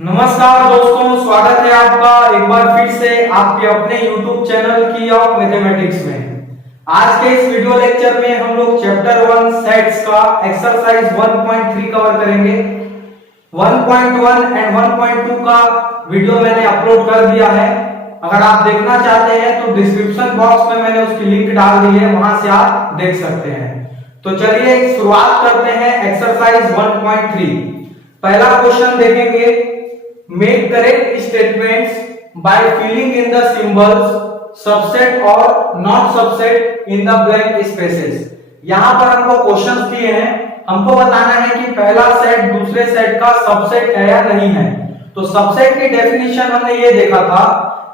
नमस्कार दोस्तों, स्वागत है आपका एक बार फिर से आपके अपने YouTube चैनल की ऑफ मैथमेटिक्स में। आज के इस वीडियो लेक्चर में हम लोग चैप्टर 1 सेट्स का एक्सरसाइज 1.3 कवर करेंगे। 1.1 एंड 1.2 का वीडियो मैंने अपलोड कर दिया है। अगर आप देखना चाहते हैं तो डिस्क्रिप्शन बॉक्स में मैंने उसकी लिंक डाल दी है, वहां से आप देख सकते हैं। तो चलिए शुरुआत करते हैं एक्सरसाइज 1.3। पहला क्वेश्चन देखेंगे, make correct statements by filling in the symbols subset or not subset in the blank spaces। यहां पर हमको क्वेश्चंस दिए हैं, हमको बताना है कि पहला सेट दूसरे सेट का सबसेट है या नहीं है। तो सबसेट की डेफिनेशन हमने ये देखा था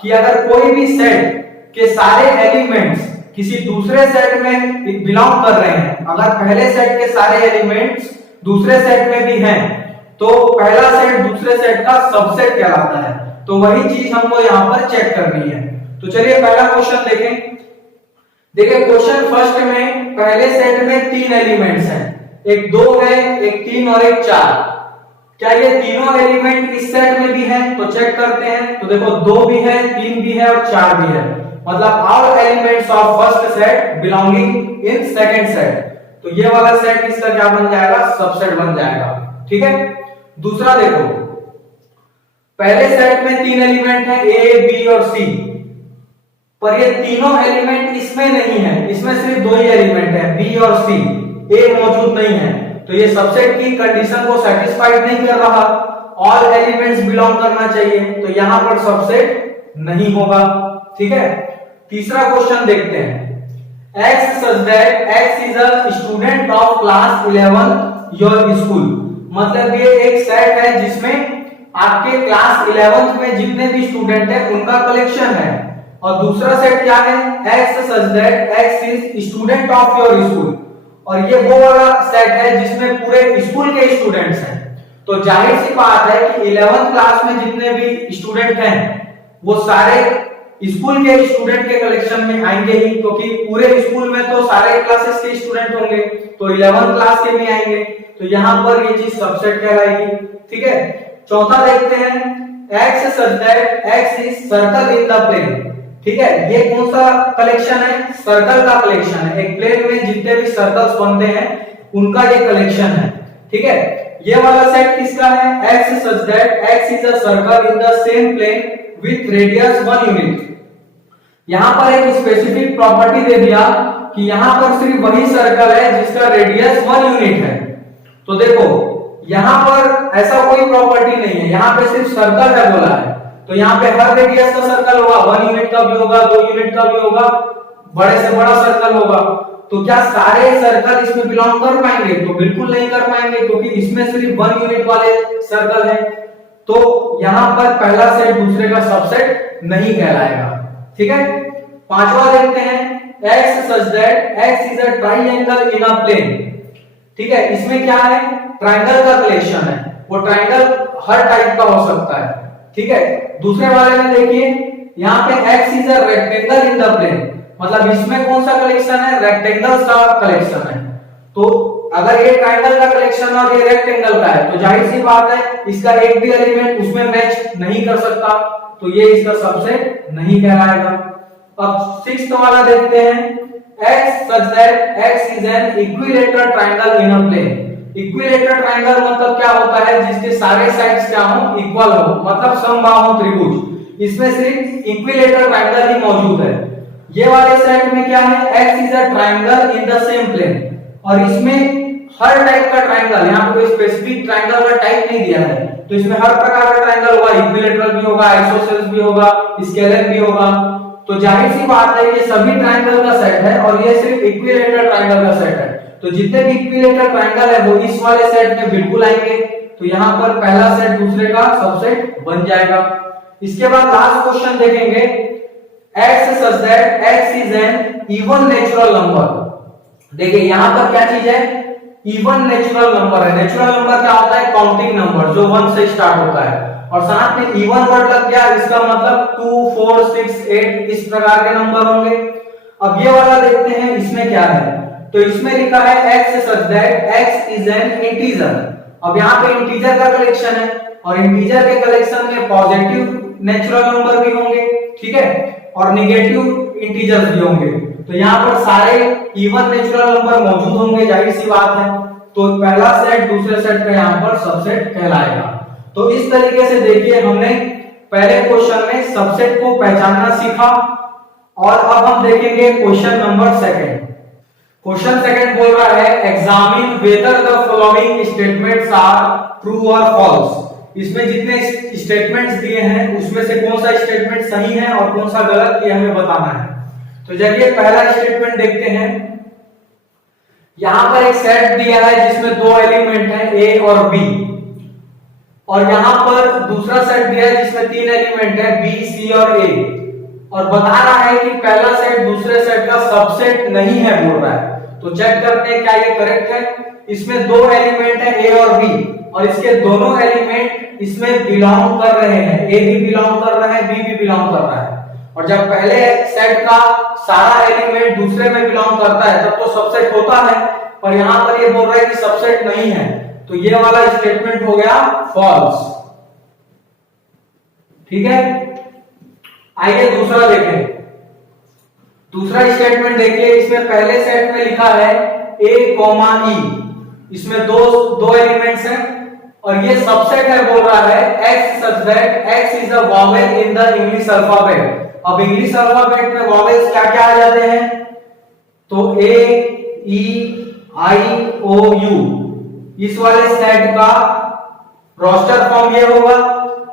कि अगर कोई भी सेट के सारे एलिमेंट्स किसी दूसरे सेट में बिलोंग कर रहे हैं, अगर पहले सेट के सारे एलिमेंट्स दूसरे सेट में भी हैं तो पहला सेट दूसरे सेट का सबसेट कहलाता है। तो वही चीज हमको यहाँ पर चेक करनी है। तो चलिए पहला क्वेश्चन देखें। देखिए क्वेश्चन फर्स्ट में पहले सेट में 3 एलिमेंट्स हैं, एक 2 है, एक 3 और एक 4। क्या ये तीनों एलिमेंट इस सेट में भी हैं? तो चेक करते हैं। तो देखो 2 भी है, 3 भी है और 4 भी है, मतलब all elements of first set belonging in second set. तो ये वाला सेट इसका क्या बन जाएगा? सबसेट बन जाएगा। ठीक है। दूसरा देखो, पहले सेट में 3 एलिमेंट है ए, बी और सी, पर ये तीनों एलिमेंट इसमें नहीं है, इसमें सिर्फ 2 ही एलिमेंट है, बी और सी, ए मौजूद नहीं है। तो ये सबसेट की कंडीशन को सेटिस्फाइड नहीं कर रहा, ऑल एलिमेंट्स बिलोंग करना चाहिए, तो यहां पर सबसेट नहीं होगा। ठीक है। तीसरा क्वेश्चन देखते हैं, x such that x is a student of class 11 your school। मतलब ये एक सेट है जिसमें आपके क्लास 11th में जितने भी स्टूडेंट हैं उनका कलेक्शन है। और दूसरा सेट क्या है? x such that x is student of your school, और ये वो वाला सेट है जिसमें पूरे स्कूल के स्टूडेंट्स हैं। तो जाहिर सी बात है कि 11th क्लास में जितने भी स्टूडेंट हैं वो सारे स्कूल के स्टूडेंट के कलेक्शन में आएंगे ही, क्योंकि पूरे स्कूल में तो सारे क्लासेस के स्टूडेंट होंगे, तो 11th क्लास के भी आएंगे। तो यहाँ पर ये चीज सबसेट कहलाएगी। ठीक है। चौथा देखते हैं, x such that x is circle in the plane। ठीक है, ये कौन सा कलेक्शन है? सर्कल का कलेक्शन है। एक प्लेन में जितने भी सर्कल्स बनते हैं उनका ये कलेक्शन है। ठीक है। ये वाला सेट किसका है? x such that x is a circle in the same plane with radius 1 unit। यहां पर एक स्पेसिफिक प्रॉपर्टी दे दिया कि यहां पर सिर्फ वही सर्कल है जिसका रेडियस 1 यूनिट है। तो देखो यहां पर ऐसा कोई प्रॉपर्टी नहीं है, यहां पे सिर्फ सर्कल है बोला है, तो यहां पे हर रेडियस का सर्कल होगा, 1 यूनिट का भी होगा, 2 यूनिट का भी होगा, बड़े से बड़ा सर्कल होगा। तो क्या सारे सर्कल इसमें बिलोंग कर पाएंगे? तो बिल्कुल नहीं कर पाएंगे, क्योंकि इसमें सिर्फ 1 यूनिट वाले सर्कल है। तो यहां पर पहला सेट दूसरे का सबसेट नहीं कहलाएगा। ठीक है। पांचवा देखते हैं, x such that x is a triangle in a plane। ठीक है, इसमें क्या है? ट्रायंगल का कलेक्शन है, वो ट्रायंगल हर टाइप का हो सकता है। ठीक है। दूसरे वाले में देखिए, यहाँ पे x is a rectangle in the plane, मतलब इसमें कौन सा कलेक्शन है? रेक्टेंगल्स का कलेक्शन है। तो अगर ये ट्रायंगल का कलेक्शन और ये रेक्टेंगल का है तो जाहिर सी बात है इसका एक भी एलिमेंट उसमें मैच नहीं कर सकता, तो ये इसका सबसेट नहीं कहलाएगा। अब 6th वाला देखते हैं, x such that x is an equilateral triangle in a plane। Equilateral triangle मतलब क्या होता है? जिसके सारे साइड्स क्या हो? इक्वल हो, मतलब समबाहु त्रिभुज। इसमें सिर्फ इक्विलेटरल ट्रायंगल ही मौजूद है। ये वाले सेट में क्या है? x is a triangle in the same plane, और इसमें हर टाइप का ट्रायंगल, यहाँ पे कोई स्पेसिफिक ट्रायंगल का टाइप नहीं दिया है, तो इसमें हर प्रकार का ट्रायंगल होगा, इक्विलेटरल भी होगा, आइसोसेलेस भी होगा, स्केलर भी होगा। तो जाहिर सी बात है ये सभी ट्रायंगल का सेट है और ये सिर्फ इक्विलेटरल ट्रायंगल का सेट है। तो जितने भी इक्विलेटरल ट्रायंगल है वो इस वाले सेट में बिल्कुल आएंगे। तो यहाँ पर पहला सेट दूसरे का सबसेट बन जाएगा। इसके बाद लास्ट क्वेश्चन देखेंगे, x such that x is an even natural number। देखिए यहाँ पर क्या चीज है? इवन नेचुरल नंबर है। नेचुरल नंबर क्या होता है? काउंटिंग नंबर जो 1 से स्टार्ट होता है, और साथ में इवन वर्ड लग गया, इसका मतलब 2, 4, 6, 8 इस प्रकार के नंबर होंगे। अब ये वाला देखते हैं, इसमें क्या है? तो इसमें लिखा है x such that x is an integer। अब यहाँ पे इंटीजर का कलेक्शन है और इंटीजर के कलेक्शन में पॉजिटिव नेचुरल नंबर भी होंगे, ठीक है, और नेगेटिव इंटीजर्स भी होंगे। तो यहाँ पर सारे इवन नेचुरल नंबर मौजूद होंगे, जाहिर सी बात है। तो पहला सेट दूसरे सेट का यहाँ पर सबसेट कहलाएगा। तो इस तरीके से देखिए हमने पहले क्वेश्चन में सबसेट को पहचानना सीखा। और अब हम देखेंगे question number second. Question second बोल रहा है examine whether the following statements are true और फॉल्स। इसमें जितने स्टेटमेंट्स दिए हैं उसमें से कौन सा स्टेटमेंट सही है और कौन सा गलत, ये हमें बताना है। तो चलिए पहला स्टेटमेंट देखते हैं। यहां पर एक सेट दिया है जिसमें दो एलिमेंट हैं ए और बी, और यहां पर दूसरा सेट दिया है जिसमें तीन एलिमेंट है बी, सी और ए, और बता रहा है कि पहला सेट दूसरे सेट का सबसेट नहीं है बोल रहा है। तो चेक करते हैं क्या ये करेक्ट है। इसमें दो एलिमेंट है ए और बी, और इसके दोनों एलिमेंट इसमें बिलोंग कर रहे हैं, ए भी बिलोंग कर रहा है, बी भी बिलोंग कर रहा है। और जब पहले सेट का सारा एलिमेंट दूसरे में बिलोंग करता है तब तो सबसेट होता है, पर यहां पर ये बोल रहा है कि सबसेट नहीं है, तो ये वाला स्टेटमेंट हो गया फॉल्स। ठीक है, आइए दूसरा देखें। दूसरा स्टेटमेंट देखिए, इसमें पहले सेट में लिखा है ए कॉमा ई, इसमें दो एलिमेंट्स हैं और ये सबसेट है बोल रहा है x such that x is a vowel in the English alphabet। अब इंग्लिश अल्फाबेट में वॉवेल्स क्या क्या आ जाते हैं, तो ए ई आई ओ यू, इस वाले सेट का रोस्टर फॉर्म ये होगा।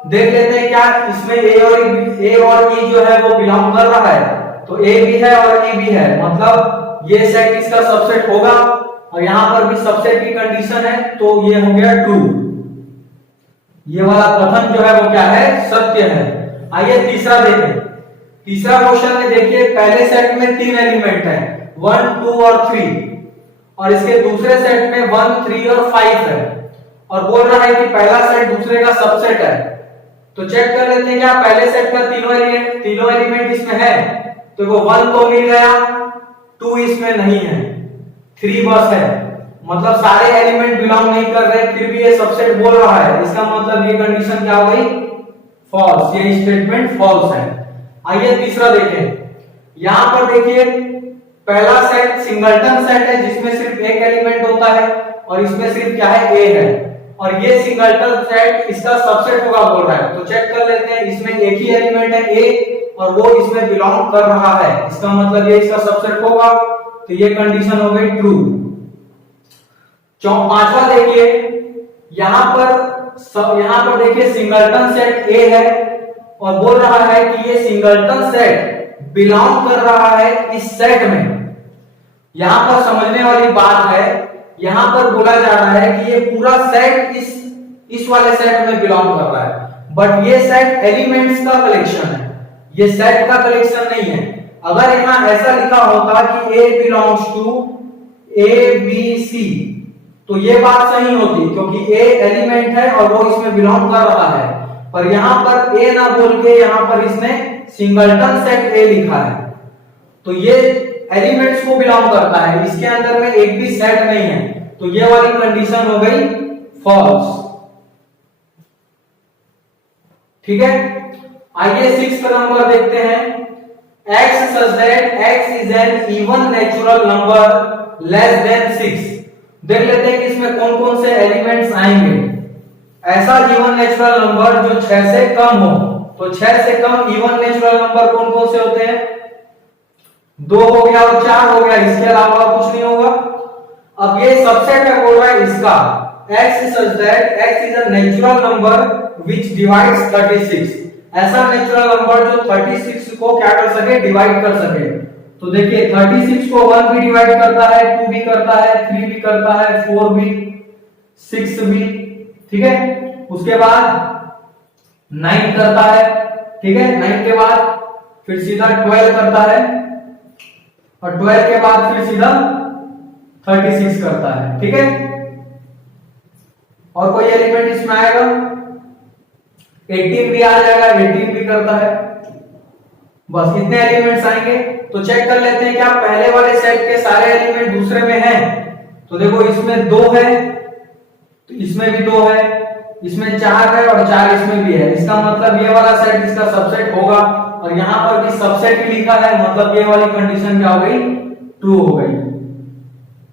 देख लेते हैं क्या इसमें ए और ई जो है वो बिलोंग कर रहा है, तो ए भी है और ई भी है, मतलब ये सेट इसका सबसेट होगा। और यहां पर भी सबसेट की कंडीशन है, तो ये हो गया ट्रू। ये वाला कथन जो है वो क्या है, सत्य है। आइए तीसरा देखें। तीसरा क्वेश्चन में देखिए पहले सेट में तीन एलिमेंट है 1 2 और 3, और इसके दूसरे सेट में 1 3 और 5 है, और बोल रहा है कि पहला सेट दूसरे का सबसेट है। तो चेक कर लेते हैं क्या पहले सेट का तीनों एलिमेंट इसमें है, तो वो 1 तो मिल गया, 2 इसमें नहीं है, 3 बस है, मतलब सारे एलिमेंट बिलोंग नहीं कर रहे, फिर भी ये सबसेट बोल रहा है। इसका मतलब ये कंडीशन क्या हो गई, फॉल्स, ये स्टेटमेंट फॉल्स है। आइए तीसरा देखें। यहां पर देखिए पहला सेट सिंगलटन सेट है जिसमें सिर्फ एक एलिमेंट होता है, और इसमें सिर्फ क्या है, ए है, और ये सिंगलटन सेट इसका सबसेट होगा बोल रहा है। तो चेक कर लेते हैं, इसमें एक ही एलिमेंट है ए और वो इसमें बिलोंग कर रहा है, इसका मतलब ये इसका सबसेट होगा, तो ये कंडीशन हो गई ट्रू। पांचवा देखिए, यहां पर देखिए सिंगलटन सेट ए है और बोल रहा है कि ये सिंगलटन सेट बिलोंग कर रहा है इस सेट में। यहां पर समझने वाली बात है, यहां पर बोला जा रहा है कि ये पूरा सेट इस वाले सेट में बिलोंग कर रहा है, बट ये सेट एलिमेंट्स का कलेक्शन है, ये सेट का कलेक्शन नहीं है। अगर यहां ऐसा लिखा होता कि A belongs to A B C, तो ये बात सही होती, क्योंकि ए एलिमेंट है और वो इसमें बिलोंग कर रहा है। पर यहां पर ए ना बोल के यहां पर इसने सिंगलटन सेट ए लिखा है, तो ये एलिमेंट्स को बिलोंग करता है, इसके अंदर में एक भी सेट नहीं है, तो ये वाली कंडीशन हो गई फॉल्स। ठीक है, आइए 6th नंबर देखते हैं। x such that x is an even natural number less than 6। देख लेते हैं कि इसमें कौन कौन से एलिमेंट्स आएंगे। ऐसा इवन नेचुरल नंबर जो 6 से कम हो, तो 6 से कम इवन नेचुरल नंबर कौन कौन से होते हैं, 2 हो गया और 4 हो गया, इसके अलावा कुछ नहीं होगा। अब ये सबसेट है बोल रहा है इसका, x such that x is a natural number which divides 36। ऐसा नेचुरल नंबर जो 36 को क्या कर सके, डिवाइड कर सके। तो देखिए 36 को 1 भी डिवाइड करता है, 2 भी करता है, 3 भी करता है, 4 भी, 6 भी, ठीक है। उसके बाद 9 करता है, ठीक है, 9 के बाद फिर सीधा 12 करता है, और 12 के बाद फिर सीधा 36 करता है, ठीक है। और कोई एलिमेंट इसमें आएगा, 18 भी आ जाएगा, 18 भी करता है, बस इतने एलिमेंट्स आएंगे। तो चेक कर लेते हैं क्या पहले वाले सेट के सारे एलिमेंट दूसरे में हैं। तो देखो इसमें 2 है, तो इसमें भी 2 है, इसमें 4 है और 4 इसमें भी है, इसका मतलब ये वाला सेट इसका सबसेट होगा। और यहाँ पर भी सबसेट ही लिखा है, मतलब ये वाली कंडीशन क्या हो गई, ट्रू हो गई।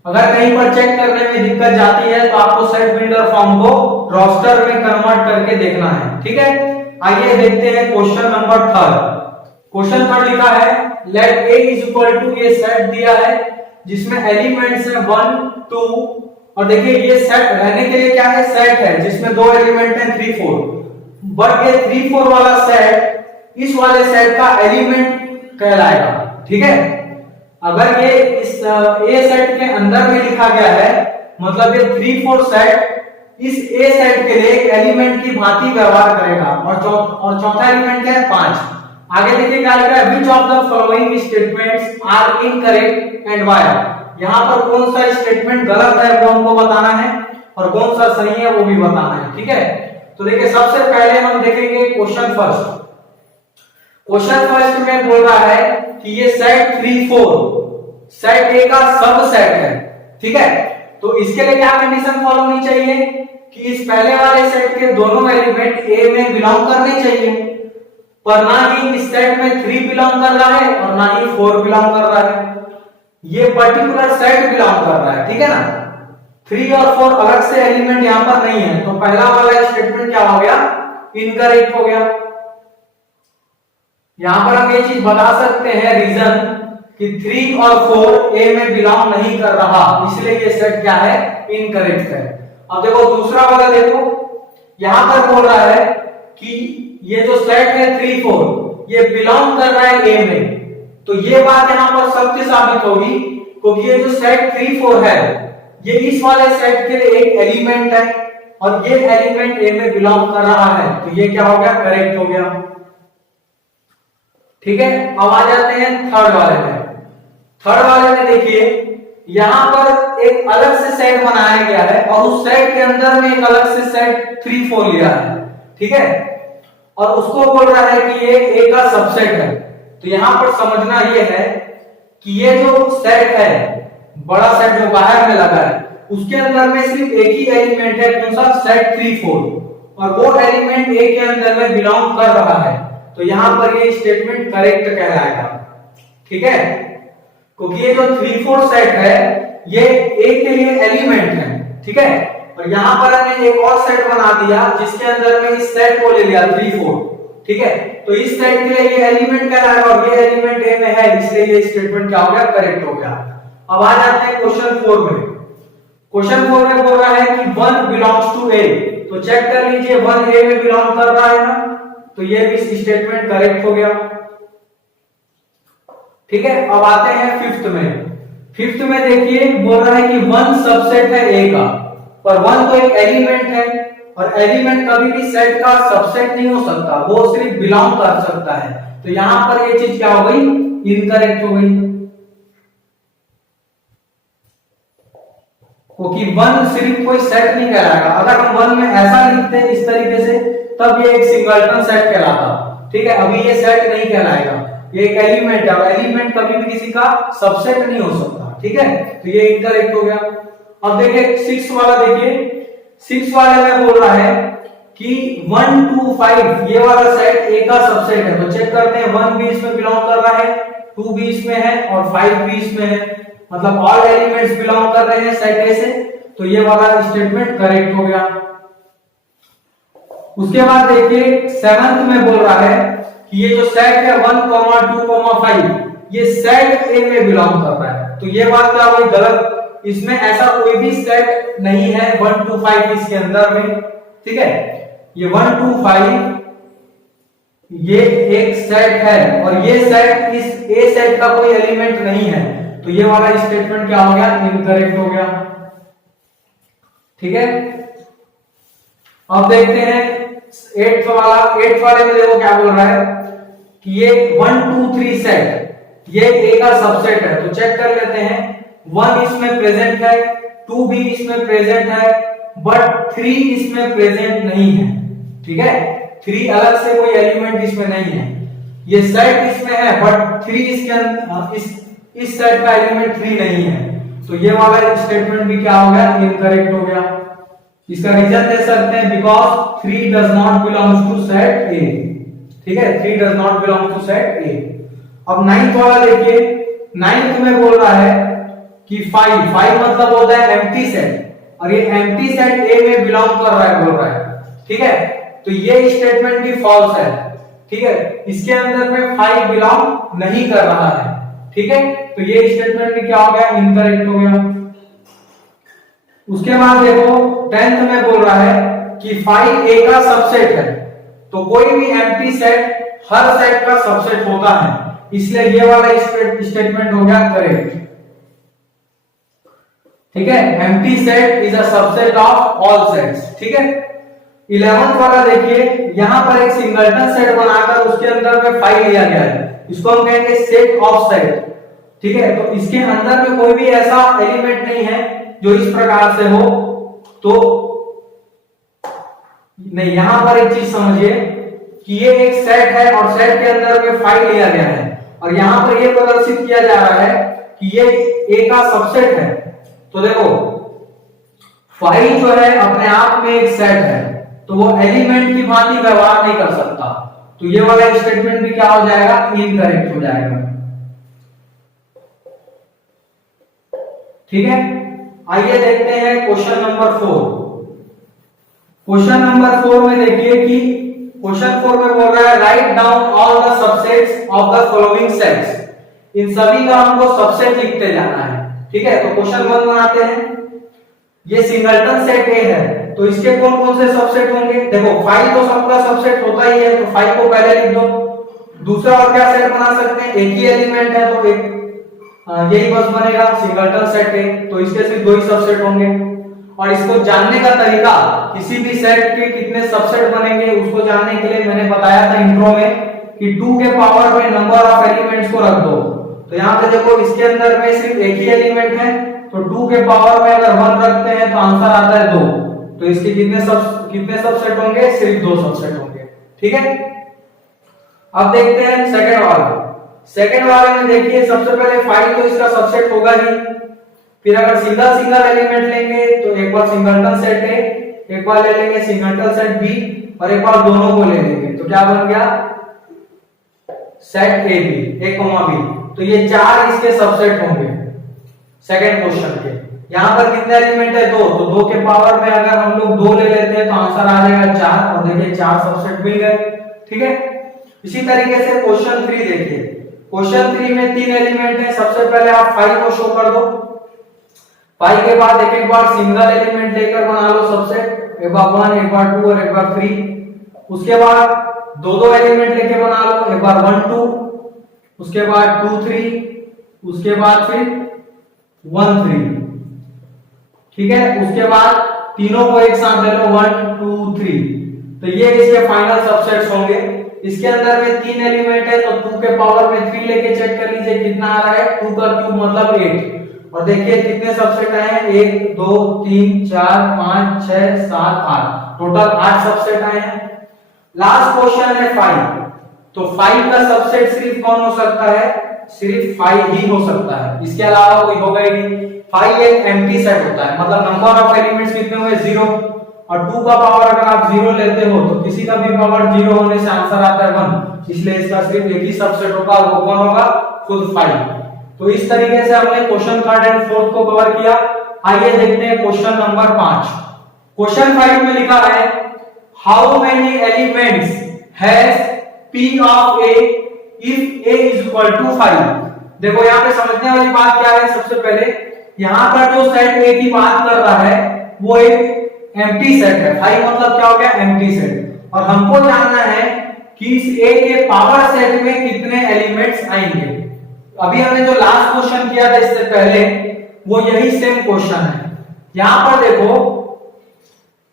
अगर कहीं पर चेक करने में दिक्कत जाती है तो आपको सेट बिल्डर फॉर्म को रोस्टर में कन्वर्ट करके देखना है, ठीक है। आइए देखते हैं क्वेश्चन नंबर 3। क्वेश्चन 3 लिखा है let a is equal to, ये सेट दिया है जिसमें एलिमेंट्स है 1 2, और देखिए ये सेट रहने के लिए क्या है, सेट है जिसमें 2 एलिमेंट हैं 3 4, बट ये 3 4 वाला सेट इस वाले सेट का एलिमेंट कहलाएगा, ठीक है। अगर ये इस ए सेट के अंदर में लिखा गया है, मतलब ये 3 4 सेट इस ए सेट के लिए एक एलिमेंट की भांति व्यवहार करेगा। और चौथा एलिमेंट क्या है, 5। आगे देखिए क्या लिखा है, which of the following statements are incorrect and why. यहाँ पर कौन सा स्टेटमेंट गलत है वो हमको बताना है और कौन सा सही है वो भी बताना है, ठीक है। तो देखिए सबसे पहले हम देखेंगे क्वेश्चन फर्स्ट। क्वेश्चन फर्स्ट में बोल रहा है कि ये सेट 3 4 सेट ए का सबसेट है, ठीक है। तो इसके लिए क्या कंडीशन फॉलो होनी चाहिए कि इस पहले वाले सेट के दोनों एलिमेंट ए में बिलोंग करने चाहिए, पर ना ही इस सेट में 3 बिलोंग कर रहा है और ना ही 4 बिलोंग कर रहा है। ये पर्टिकुलर सेट बिलोंग कर रहा है, ठीक है ना। 3 और 4 अलग से एलिमेंट यहां पर नहीं है, तो पहला वाला स्टेटमेंट क्या हो गया, इनकरेक्ट हो गया। यहां पर हम ये चीज बता सकते हैं रीजन कि 3 और 4 ए में बिलोंग नहीं कर रहा, इसलिए ये सेट क्या है, इनकरेक्ट है। अब देखो दूसरा वाला देखो, यहां पर बोल रहा है कि ये जो सेट है 3 4 ये बिलोंग कर रहा है ए में, तो ये बात यहां पर सत्य साबित होगी, क्योंकि ये जो सेट 3 4 है ये इस वाले सेट के लिए एक एलिमेंट है और ये एलिमेंट ए में बिलोंग कर रहा है, तो ये क्या हो गया, करेक्ट हो गया, ठीक है। अब आ जाते हैं थर्ड वाले में। थर्ड वाले में देखिए यहां पर एक अलग से सेट बनाया गया है और उस सेट के अंदर में एक अलग से सेट 3 4 लिया है, ठीक है, और उसको बोल रहा है कि ये ए का सबसेट है। तो यहां पर समझना ये है कि ये जो सेट है, बड़ा सेट जो बाहर में लगा है, उसके अंदर में सिर्फ एक ही एलिमेंट है, कौन सा, सेट 3 4, और वो एलिमेंट ए के अंदर में बिलोंग कर रहा है, तो यहां पर ये स्टेटमेंट करेक्ट कहलाएगा, ठीक है, क्योंकि ये जो 3 4 सेट है ये ए के लिए एलिमेंट है, ठीक है। और यहां पर हमने एक और सेट बना दिया जिसके अंदर में इस सेट को ले लिया 3 4, ठीक है, तो इस सेट के लिए ये एलिमेंट कहलाएगा और ये एलिमेंट ए में है, इसलिए ये स्टेटमेंट क्या हो गया, करेक्ट हो गया। अब आ जाते हैं क्वेश्चन 4 में। क्वेश्चन 4 में बोल रहा है कि 1 बिलोंग्स टू ए, तो चेक कर लीजिए 1 ए में बिलोंग कर रहा है ना, तो ये भी स्टेटमेंट करेक्ट हो गया, ठीक है। अब आते हैं फिफ्थ में। फिफ्थ में देखिए बोल रहा है कि 1 सबसेट है ए का, पर 1 तो एक एलिमेंट है और एलिमेंट कभी भी सेट का सबसेट नहीं हो सकता, वो सिर्फ बिलोंग कर सकता है, तो यहां पर ये चीज क्या हो गई, इनकरेक्ट हो गई, क्योंकि 1 सिर्फ कोई सेट नहीं कहलाएगा। अगर हम 1 में ऐसा लिखते हैं इस तरीके से, तब ये एक सिंगलटन सेट कहलाता, ठीक है। अभी ये सेट नहीं कहलाएगा, ये एक एलिमेंट है और एलिमेंट कभी भी किसी का सबसेट नहीं हो सकता, ठीक है, तो ये इनकरेक्ट हो गया। अब देखिए 6 वाला, देखिए 6 वाले में बोल रहा है कि 1 2 5 ये वाला सेट ए का सबसेट है, तो चेक करते हैं 1 भी इसमें बिलोंग कर रहा है, 2 भी इसमें है और 5 भी इसमें है, मतलब ऑल एलिमेंट्स बिलोंग कर रहे हैं सेट ए से, तो ये वाला स्टेटमेंट करेक्ट हो गया। उसके बाद देखिए 7th में बोल रहा है कि ये जो सेट है 1 2 5 ये सेट ए में बिलोंग कर रहा है, तो ये बात क्या हुई, गलत, इसमें ऐसा कोई भी सेट नहीं है 1 2 5 इसके अंदर में, ठीक है। ये 1 2 5 ये एक सेट है और ये सेट इस ए सेट का कोई एलिमेंट नहीं है, तो ये वाला स्टेटमेंट क्या हो गया, इनकरेक्ट हो गया, ठीक है। अब देखते हैं 8th वाले में देखो क्या बोल रहा है कि ये 1 2 3 सेट ये ए का सबसेट है, तो चेक कर लेते हैं 1 इसमें प्रेजेंट है, 2 भी इसमें प्रेजेंट है, बट 3 इसमें प्रेजेंट नहीं है, ठीक है, 3 अलग से कोई एलिमेंट इसमें नहीं है, ये सेट इसमें है बट 3 इसके अंदर इस सेट का एलिमेंट 3 नहीं है, तो ये वाला स्टेटमेंट भी क्या हो गया, इनकरेक्ट हो गया। इसका रीजन दे सकते हैं because 3 does not belongs to set A. ठीक है, 3 does not belong to set A. अब 9th वाला देखिए, 9th में बोल रहा है कि 5 मतलब होता है एम्प्टी सेट, और ये एम्प्टी सेट ए में बिलोंग कर रहा है बोल रहा है। ठीक है, तो ये स्टेटमेंट भी फॉल्स है। ठीक है, इसके अंदर में 5 बिलोंग नहीं कर रहा है। ठीक है, तो ये स्टेटमेंट भी क्या हो गया, इनकरेक्ट हो गया। उसके बाद देखो 10th में बोल रहा है कि 5 ए का सबसेट है, तो कोई भी एम्प्टी सेट हर सेट का सबसेट होता है, इसलिए ये वाला स्टेटमेंट हो गया करेक्ट। ठीक है, empty set is a subset of all sets. ठीक है, 11th वाला देखिए, यहां पर एक सिंगलटन सेट बनाकर उसके अंदर में 5 लिया गया है, इसको हम कहेंगे सेट ऑफ सेट। ठीक है, तो इसके अंदर में कोई भी ऐसा एलिमेंट नहीं है जो इस प्रकार से हो, तो नहीं, यहां पर एक चीज समझिए कि ये एक सेट है और सेट के अंदर में 5 लिया गया है, और यहां पर ये प्रदर्शित किया जा रहा है कि ये ए का सबसेट है। तो देखो 5 जो है अपने आप में एक सेट है, तो वो एलिमेंट की भांति व्यवहार नहीं कर सकता, तो ये वाला स्टेटमेंट भी क्या हो जाएगा, इनकरेक्ट हो जाएगा। ठीक है, आइए देखते हैं क्वेश्चन नंबर 4। क्वेश्चन नंबर 4 में देखिए कि क्वेश्चन 4 में बोल रहा है right down all the subsets of the following sets. इन सभी का हमको सबसेट लिखते जाना है। ठीक है, तो क्वेश्चन 1 बनाते हैं। ये सिंगलटन सेट ए है, तो इसके कौन कौन से सबसेट होंगे, देखो 5 तो सबका सबसेट होता ही है, तो 5 को पहले लिख दो। दूसरा और क्या सेट बना सकते हैं, एक ही एलिमेंट है तो एक यही बस बनेगा सिंगलटन सेट है, तो इसके सिर्फ 2 ही सबसेट होंगे। और इसको जानने का तरीका, किसी भी सेट के कितने सबसेट बनेंगे उसको जानने के लिए मैंने बताया था इंट्रो में कि 2 के पावर में नंबर ऑफ एलिमेंट्स को रख दो। तो यहाँ पे देखो इसके अंदर में सिर्फ एक ही एलिमेंट है, तो 2 के पावर में अगर 1 रखते हैं तो आंसर आता है 2, तो इसके कितने सबसेट होंगे, सिर्फ 2 सबसेट होंगे। ठीक है, अब देखते हैं सेकंड वाला। सेकंड वाले में देखिए सबसे पहले 5 तो इसका सबसेट होगा ही, फिर अगर सिंगल एलिमेंट लेंगे तो एक बार सिंगलटन सेट ए, एक बार ले लेंगे सिंगलटन सेट बी, और एक बार दोनों को ले लेंगे, तो क्या बन गया, set A B, A comma B. तो ये 4 इसके सबसेट होंगे सेकंड क्वेश्चन के। यहां पर कितने एलिमेंट है, 2, तो 2 के पावर में अगर हम लोग 2 ले लेते हैं तो आंसर आ जाएगा 4, और देखिए 4 सबसेट मिल गए। ठीक है, इसी तरीके से क्वेश्चन 3 देखिए। क्वेश्चन 3 में 3 एलिमेंट है, सबसे पहले आप 5 को शो कर दो। 5 के बाद एक बार सिंगल एलिमेंट लेकर बना लो सबसेट, एक बार 1, एक बार 2 और एक बार 3। उसके बाद 2 एलिमेंट लेके बना लो, एक बार 1 2, उसके बाद 2 3, उसके बाद फिर 1 3। ठीक है, उसके बाद तीनों को एक साथ ले लो 1 2 3, तो ये इसके फाइनल सबसेट्स होंगे। इसके अंदर में 3 एलिमेंट है, तो 2 के पावर में 3 लेके चेक कर लीजिए कितना आ रहा है, 2 का क्यूब मतलब 8, और देखिए कितने सबसेट आए हैं, 1 2 3 4 5 6 7 8, टोटल 8 सबसेट आए हैं। लास्ट क्वेश्चन है 5, तो 5 का सबसेट सिर्फ कौन हो सकता है, सिर्फ 5 ही हो सकता है, इसके अलावा कोई होगा ही नहीं। 5 एक एम्प्टी सेट होता है, मतलब नंबर ऑफ एलिमेंट्स कितने हुए, 0, और 2 का पावर अगर आप 0 लेते हो तो किसी का भी पावर 0 होने से आंसर आता है 1, इसलिए इसका सिर्फ एक ही सबसेट होगा, वो कौन होगा, खुद 5। तो इस तरीके से हमने क्वेश्चन 3rd एंड 4th को कवर किया। आइए देखते हैं क्वेश्चन नंबर 5। क्वेश्चन 5 में लिखा है how many elements has P of A if A is equal to 5। देखो यहाँ पे समझने वाली बात क्या है, सबसे पहले यहाँ पर जो सेट A की बात कर रहा है वो एक एम्प्टी सेट है। 5 मतलब क्या हो गया, एम्प्टी सेट, और हमको जानना है कि इस A के पावर सेट में कितने एलिमेंट्स आएंगे। अभी हमने जो लास्ट क्वेश्चन किया था इससे पहले, वो यही सेम क्वेश्चन है। यहां पर देखो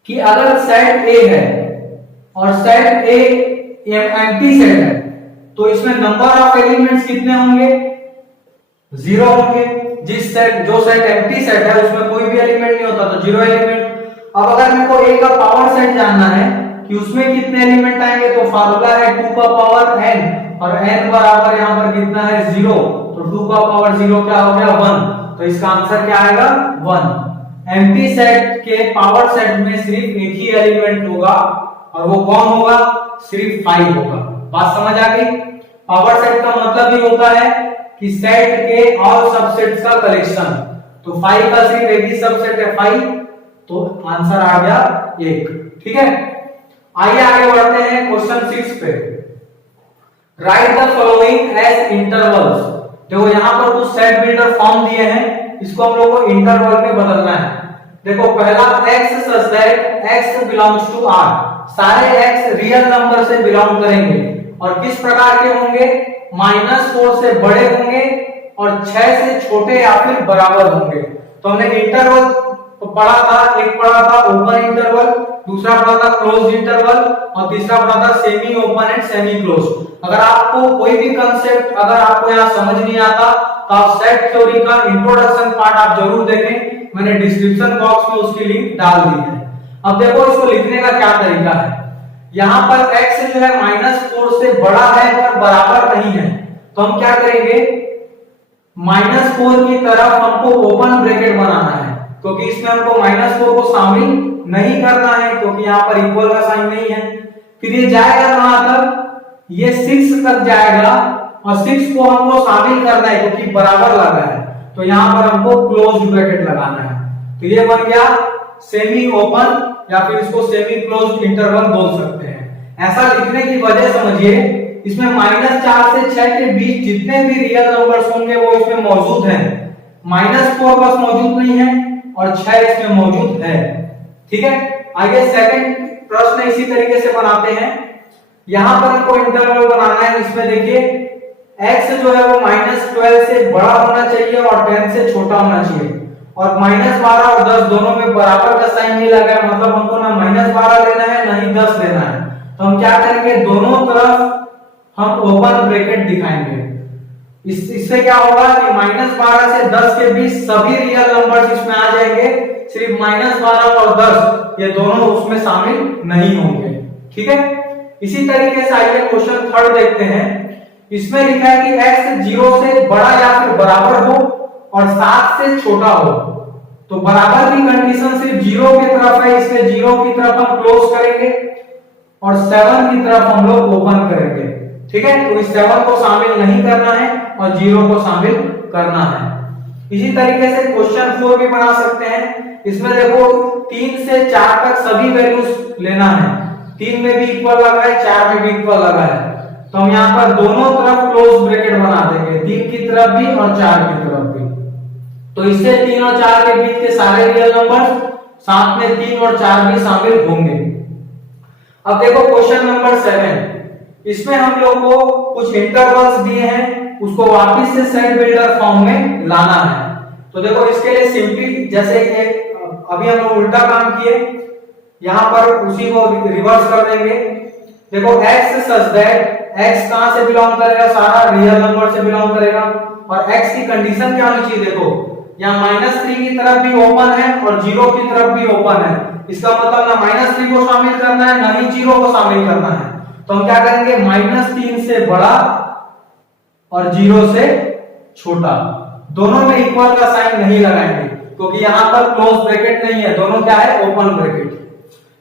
कि अगर सेट A है और सेट A एम्प्टी सेट है, तो इसमें नंबर ऑफ एलिमेंट्स कितने होंगे, 0 होंगे। जो सेट एम्प्टी सेट है उसमें कोई भी एलिमेंट नहीं होता, तो 0 एलिमेंट। अब अगर मेरे को A का पावर सेट जानना है कि उसमें कितने एलिमेंट आएंगे, तो फार्मूला है 2 का पावर n, और n बराबर यहाँ पर कितना है, 0, तो 2 का पावर 0 क्या हो गया, 1, तो इसका आंसर क्या आएगा, 1। एम्प्टी सेट के पावर सेट में सिर्फ एक ही एलिमेंट होगा और वो कौन होगा, सिर्फ 5 होगा। बात समझ आ गई। पावर सेट का मतलब ही होता है कि सेट के ऑल सबसेट्स का कलेक्शन। तो 5 का सिर्फ एक ही सबसेट है 5, तो आंसर आ गया 1। ठीक है, आइए आगे बढ़ते हैं क्वेश्चन 6 पे। Write the following as intervals. देखो यहाँ पर कुछ सेट बिल्डर फॉर्म दिए हैं, इसको हम लोग को इंटरवल में बदलना है। देखो पहला x such that x belongs to r, सारे x रियल नंबर से बिलोंग करेंगे और किस प्रकार के होंगे, -4 से बड़े होंगे और 6 से छोटे या फिर बराबर होंगे। तो हमने इंटरवल पढ़ा था, एक पढ़ा था ओपन इंटरवल, दूसरा पढ़ा था क्लोज इंटरवल और तीसरा पढ़ा था semi open and semi close. अगर आपको कोई भी कंसेप्ट अगर आपको यहाँ समझ नहीं आता तो आप सेट थ्योरी का इंट्रोडक्शन पार्ट आप जरूर देखें, मैंने डिस्क्रिप्शन बॉक्स में उसकी लिंक डाल दी है। अब देखो इसको लिखने का क्या तरीका है। यहाँ पर x जो है -4 से बड़ा है पर बराबर नहीं है, तो हम क्या करेंगे, -4 की तरफ हमको ओपन ब्रैकेट बनाना है, क्योंकि इसमें हमको -4 को शामिल नहीं करना है, क्योंकि यहाँ पर इक्वल का साइन नहीं है। फिर ये जाएगा कहां तक, ये 6 तक जाएगा और 6 को हमको शामिल करना है क्योंकि बराबर लगा है, तो यहाँ पर हमको क्लोज ब्रैकेट लगाना है। तो ये बन गया सेमी ओपन या फिर इसको सेमी क्लोज इंटरवल बोल सकते हैं। ऐसा लिखने की वजह समझिए, इसमें -4 से 6 के बीच जितने भी रियल नंबर्स होंगे वो इसमें मौजूद हैं। -4 बस मौजूद नहीं है और 6 इसमें मौजूद है। ठीक है, आगे सेकंड प्रश्न इसी तरीके से बनाते हैं। यहां पर हमको इंटरवल बनाना है, इसमें देखिए x जो है वो -12 से बड़ा होना चाहिए और 10 से छोटा होना चाहिए, और -12 और 10 दोनों में बराबर का साइन नहीं लगा है, मतलब हमको ना -12 लेना है ना ही 10 लेना है। तो हम क्या करेंगे, दोनों तरफ हम ओपन ब्रैकेट दिखाएंगे। इससे क्या होगा कि -12 से 10 के बीच सभी रियल नंबर्स इसमें आ जाएंगे, सिर्फ -12 और 10 ये दोनों उसमें शामिल नहीं होंगे। ठीक है, इसी तरीके से आइए क्वेश्चन 3 देखते हैं। इसमें लिखा है कि x 0 से बड़ा या फिर बराबर हो और 7 से छोटा हो। तो बराबर की कंडीशन सिर्फ 0 की तरफ है, इसलिए 0 की तरफ हम क्लोज करेंगे और 7 की तरफ हम लोग ओपन करेंगे। ठीक है, तो इस 7 को शामिल नहीं करना है और 0 को शामिल करना है। इसी तरीके से क्वेश्चन 4 भी बना सकते हैं। इसमें देखो 3 से 4 तक सभी वैल्यूज लेना है, 3 में भी इक्वल लगा है, 4 में भी इक्वल लगा है, तो हम यहाँ पर दोनों तरफ क्लोज ब्रैकेट बना देंगे, 3 की तरफ भी और 4 की तरफ भी। तो इससे 3 और 4 के बीच के सारे रियल नंबर्स, साथ में 3 और 4 भी शामिल होंगे। अब देखो क्वेश्चन नंबर 7, इसमें हम लोग को कुछ इंटरवल्स दिए हैं, उसको वापस से सेट बिल्डर फॉर्म में लाना है। तो देखो इसके लिए सिंपली जैसे अभी हम लोग उल्टा काम किए, यहां पर उसी को रिवर्स कर देंगे। देखो x सच दैट x कहां से बिलोंग करेगा, सारा रियल नंबर से बिलोंग करेगा, और x की कंडीशन क्या होनी चाहिए, देखो यहाँ -3 की तरफ भी ओपन है और 0 की तरफ भी ओपन है। इसका मतलब ना -3 को शामिल करना है ना ही 0 को शामिल करना है। तो हम क्या करेंगे, -3 से बड़ा और 0 से छोटा, दोनों में इक्वल का साइन नहीं लगाएंगे क्योंकि यहाँ पर क्लोज ब्रैकेट नहीं है, दोनों क्या है, ओपन ब्रैकेट।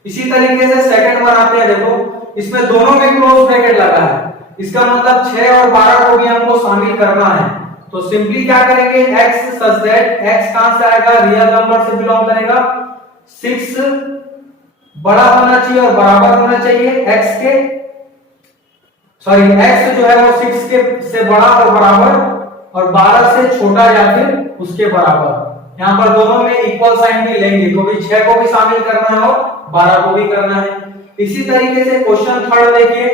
इसी तरीके से सेकंड बनाते हैं। देखो इसमें दोनों में क्लोज ब्रैकेट लगा है, इसका मतलब 6 और 12 को भी हमको शामिल करना है। तो सिंपली क्या करेंगे, x सच दैट x कहां से आएगा, रियल नंबर से बिलोंग करेगा, 6 बड़ा होना चाहिए और बराबर होना चाहिए x के, सॉरी x जो है वो 6 के से बड़ा और बराबर, और 12 से छोटा या फिर उसके बराबर। यहाँ पर दोनों में इक्वल साइन भी लेंगे क्योंकि 6 को भी शामिल करना है और 12 को भी करना है। इसी तरीके से क्वेश्चन 3 देखिए,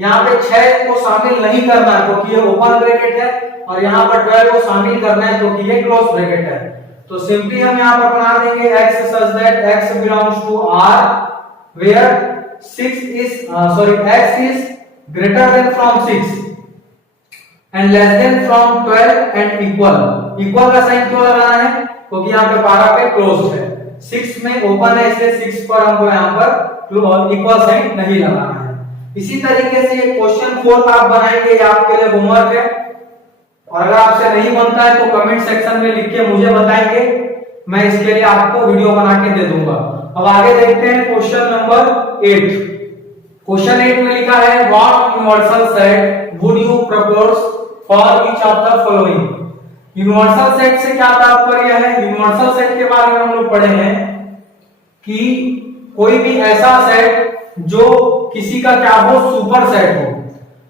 यहाँ पे 6 को शामिल नहीं करना है क्योंकि ये ओपन ब्रैकेट है, और यहाँ पर 12 को शामिल करना है क्योंकि ये क्लोज ब्रैकेट है। तो सिंपली हम यहाँ पर बना देंगे x such that x belongs to r where 6 is x is greater than from 6 and less than from 12 and equal का साइन क्यों लगाना है, क्योंकि यहाँ पे 12 पे क्लोज है, 6 में ओपन है इसलिए 6 पर हमको यहाँ पर इक्वल साइन नहीं लगाना है। इसी तरीके से ये क्वेश्चन 4 आप बनाएंगे, ये आपके लिए होमवर्क है, और अगर आपसे नहीं बनता है तो कमेंट सेक्शन में लिख के मुझे बताएंगे, मैं इसके लिए आपको वीडियो बना के दे दूंगा। अब आगे देखते हैं क्वेश्चन नंबर 8। क्वेश्चन 8 में लिखा है what universal set would you propose for each of the following. Universal set से क्या तात्पर्य है? यूनिवर्सल सेट के बारे में हम लोग पढ़े हैं कि कोई भी ऐसा सेट जो किसी का क्या हो, सुपर सेट हो।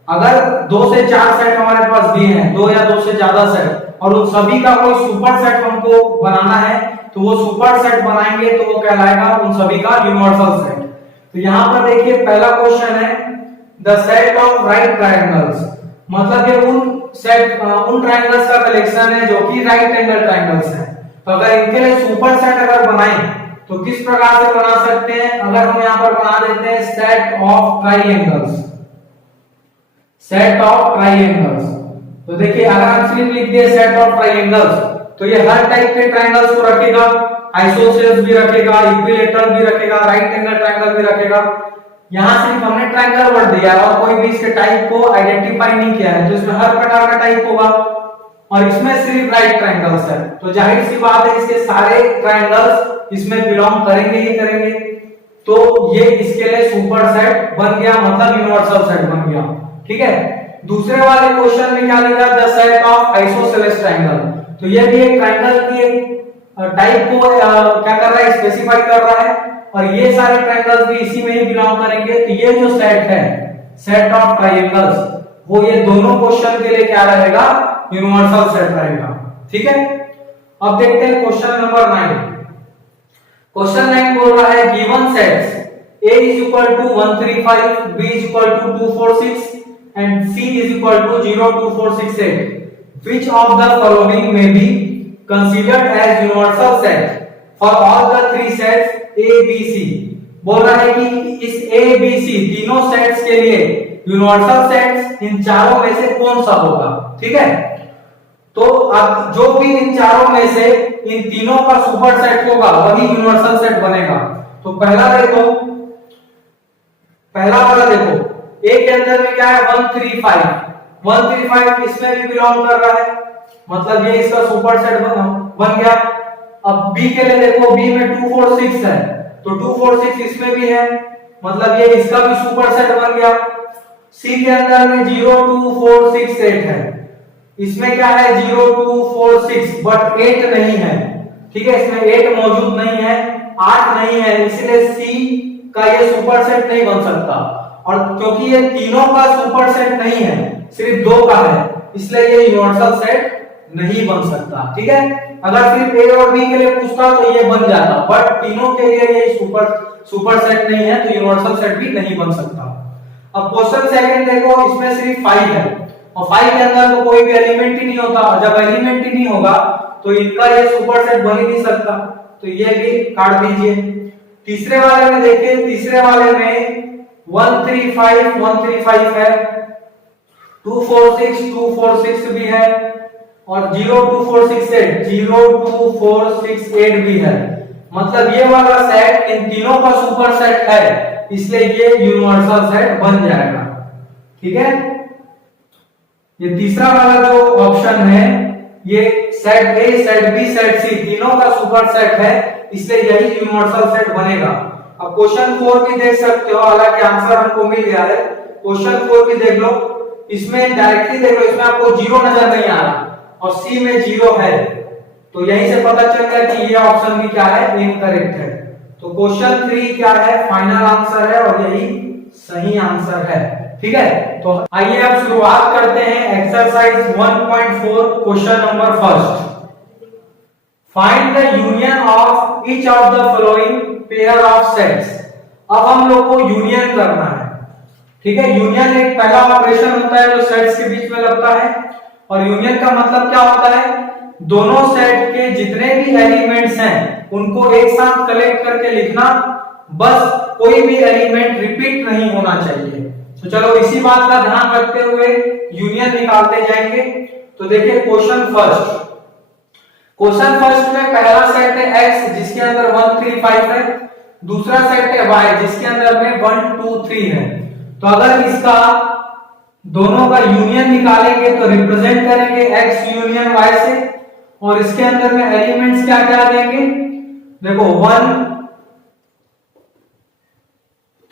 अगर 2 से 4 सेट हमारे पास दिए हैं, 2 या 2 से ज्यादा सेट, और उन सभी का कोई सुपर सेट हमको बनाना है, तो वो सुपर सेट बनाएंगे तो वो कहलाएगा उन सभी का यूनिवर्सल सेट। तो यहाँ पर देखिए पहला क्वेश्चन है the set of right triangles, मतलब ये उन ट्रायंगल्स का कलेक्शन है जो कि राइट एंगल ट्रायंगल्स हैं। तो अगर इनके लिए सुपर सेट अगर बनाएं तो किस प्रकार से बना सकते हैं? अगर हम यहाँ पर बना देते हैं set of triangles, set of triangles, तो देखिए अगर हम सिर्फ लिख दिए सेट ऑफ ट्रायंगल्स तो ये हर टाइप के ट्रायंगल्स को रखेगा, आइसोसेल्स भी रखेगा, इक्विलैटरल भी रखेगा, राइट एंगल ट्रायंगल भी रखेगा। यहाँ सिर्फ हमने ट्रायंगल वर्ड दिया और कोई भी इसके टाइप को आइडेंटिफाई नहीं किया है, तो इसमें हर प्रकार का टाइप होगा और इसमें सिर्फ राइट ट्रायंगल्स है, तो जाहिर सी बात है इसके सारे ट्रायंगल्स इसमें बिलोंग करेंगे ही करेंगे। तो ये इसके लिए सुपर सेट बन गया, मतलब यूनिवर्सल सेट बन गया। ठीक है, दूसरे वाले क्वेश्चन में क्या लिखा? The set of isosceles triangle, तो ये भी एक ट्रायंगल की एक टाइप को क्या कर रहा है, स्पेसिफाई कर रहा है, और ये सारे ट्रायंगल्स भी इसी में ही बिलोंग करेंगे। तो ये जो सेट है, सेट ऑफ ट्रायंगल्स, वो ये दोनों क्वेश्चन के लिए क्या रहेगा? यूनिवर्सल सेट रहेगा। ठीक है, अब देखते हैं क्वेश्चन नंबर 9। क्वेश्चन 9 बोल रहा है given sets A is equal to 135, B is equal to 246 and C is equal to 0, 2, 4, 6, 8. Which of the following may be considered as universal set for all the 3 sets A, B, C? बोल रहा है कि इस A, B, C तीनों sets के लिए universal sets in चारों में से कौन सा होगा? ठीक है, तो अब जो भी इन चारों में से इन तीनों का सुपर सेट होगा वही यूनिवर्सल सेट बनेगा। तो पहला देखो, पहला वाला देखो, ए के अंदर में क्या है? 135, 135 इसमें भी बिलोंग कर रहा है, मतलब ये इसका सुपर सेट बन गया। अब बी के लिए देखो, बी में 246 है, तो 246 इसमें भी है, मतलब ये इसका भी सुपर सेट बन गया। सी के अंदर में 0, 2, 4, 6, 8 है, इसमें क्या है? 0, 2, 4, 6, बट 8 नहीं है। ठीक है, इसमें 8 मौजूद नहीं है, 8 नहीं है, इसलिए सी का ये सुपर सेट नहीं बन सकता। और क्योंकि ये तीनों का सुपर सेट नहीं है, सिर्फ 2 का है, इसलिए ये यूनिवर्सल सेट नहीं बन सकता। ठीक है, अगर सिर्फ ए और बी के लिए पूछता तो ये बन जाता, बट तीनों के लिए ये सुपर सेट नहीं है, तो यूनिवर्सल सेट भी नहीं बन सकता। अब क्वेश्चन सेकंड देखो, इसमें सिर्फ 5 है और 5 के अंदर तो कोई भी एलिमेंट ही नहीं होता, और जब एलिमेंट ही नहीं होगा तो इनका ये सुपर सेट बन ही नहीं सकता, तो ये भी काट दीजिए। तीसरे वाले में देखिए, तीसरे वाले में 135 है, 246 246 भी है, और 0, 2, 4, 6, 8 0, 2, 4, 6, 8 भी है, मतलब ये वाला सेट इन तीनों का सुपर सेट है, इसलिए ये यूनिवर्सल सेट बन जाएगा। ठीक है, ये तीसरा वाला जो ऑप्शन है, ये set A, set B, set C तीनों का सुपर सेट है, इसलिए यही यूनिवर्सल सेट बनेगा। अब क्वेश्चन 4 भी देख सकते हो, हालांकि आंसर हमको मिल गया है। क्वेश्चन 4 भी देख लो, इसमें डायरेक्टली देख लो, इसमें आपको 0 नजर नहीं आ रहा और सी में 0 है, तो यहीं से पता चल गया कि ये ऑप्शन भी क्या है? इनकरेक्ट है। तो क्वेश्चन 3 क्या है? फाइनल आंसर है और यही सही आंसर है। ठीक है, तो आइए अब शुरुआत करते हैं exercise 1.4 question number 1। Find the union of each of the following pair of sets. अब हम लोग को यूनियन करना है। ठीक है, यूनियन एक पहला ऑपरेशन होता है जो सेट्स के बीच में लगता है, और यूनियन का मतलब क्या होता है? दोनों सेट के जितने भी एलिमेंट्स हैं उनको एक साथ कलेक्ट करके लिखना, बस कोई भी एलिमेंट रिपीट नहीं होना चाहिए। तो चलो इसी बात का ध्यान रखते हुए यूनियन निकालते जाएंगे। तो देखिए क्वेश्चन फर्स्ट में पहला सेट है x जिसके अंदर 135 है, दूसरा सेट है y जिसके अंदर में 1, 2, 3 है। तो अगर इसका दोनों का यूनियन निकालेंगे तो रिप्रेजेंट करेंगे x यूनियन y से, और इसके अंदर में एलिमेंट्स क्या क्या देंगे, देखो 1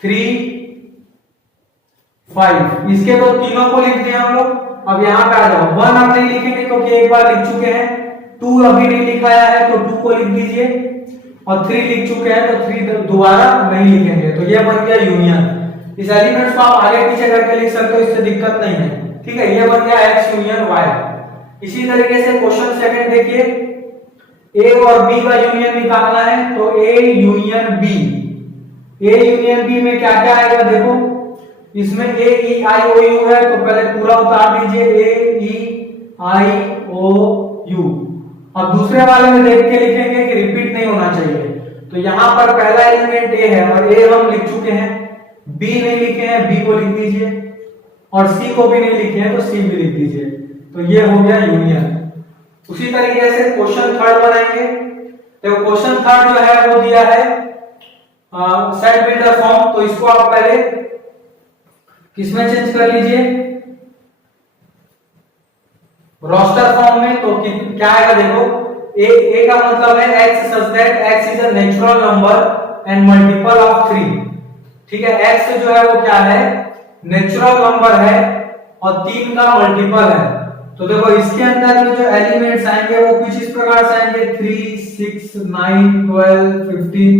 3 5, इसके तो तीनों को लिख दिए हम लोग। अब यहाँ पे आ जाओ, 1 आप नहीं लिखेंगे क्योंकि एक बार लिख चुके हैं, 2 अभी नहीं लिखाया है तो 2 को लिख दीजिए, और 3 लिख चुके हैं तो 3 दोबारा नहीं लिखेंगे। तो ये बन गया यूनियन। इस एलिमेंट्स को आप आगे पीछे करके लिख सकते हो, इससे दिक्कत नहीं है, ठीक है। ये बन गया x यूनियन y। इसी तरीके से क्वेश्चन सेकंड देखिए, a और b का यूनियन निकालना है, तो a union b। a union b में क्या क्या आएगा, देखो इसमें a e i o u है, तो पहले पूरा उतार दीजिए, a e i o u। अब दूसरे वाले में देख के लिखेंगे कि रिपीट नहीं होना चाहिए, तो यहां पर पहला एलिमेंट a है और a हम लिख चुके हैं, b नहीं लिखे हैं, b को लिख दीजिए, और c को भी नहीं लिखे हैं तो c भी लिख दीजिए। तो ये हो गया यूनियन। उसी तरीके से क्वेश्चन थर्ड बनाएंगे। देखो क्वेश्चन थर्ड जो है वो दिया है सेट बिल्डर फॉर्म, तो इसको आप पहले किसमें चेंज कर लीजिए, रोस्टर फॉर्म में। तो क्या आएगा, देखो a का मतलब है x such that x is a natural number and multiple of 3, ठीक है। x जो है वो क्या है, नेचुरल नंबर है और 3 का मल्टीपल है। तो देखो इसके अंदर में जो एलिमेंट्स आएंगे वो कुछ इस प्रकार से आएंगे, 3 6 9 12 15,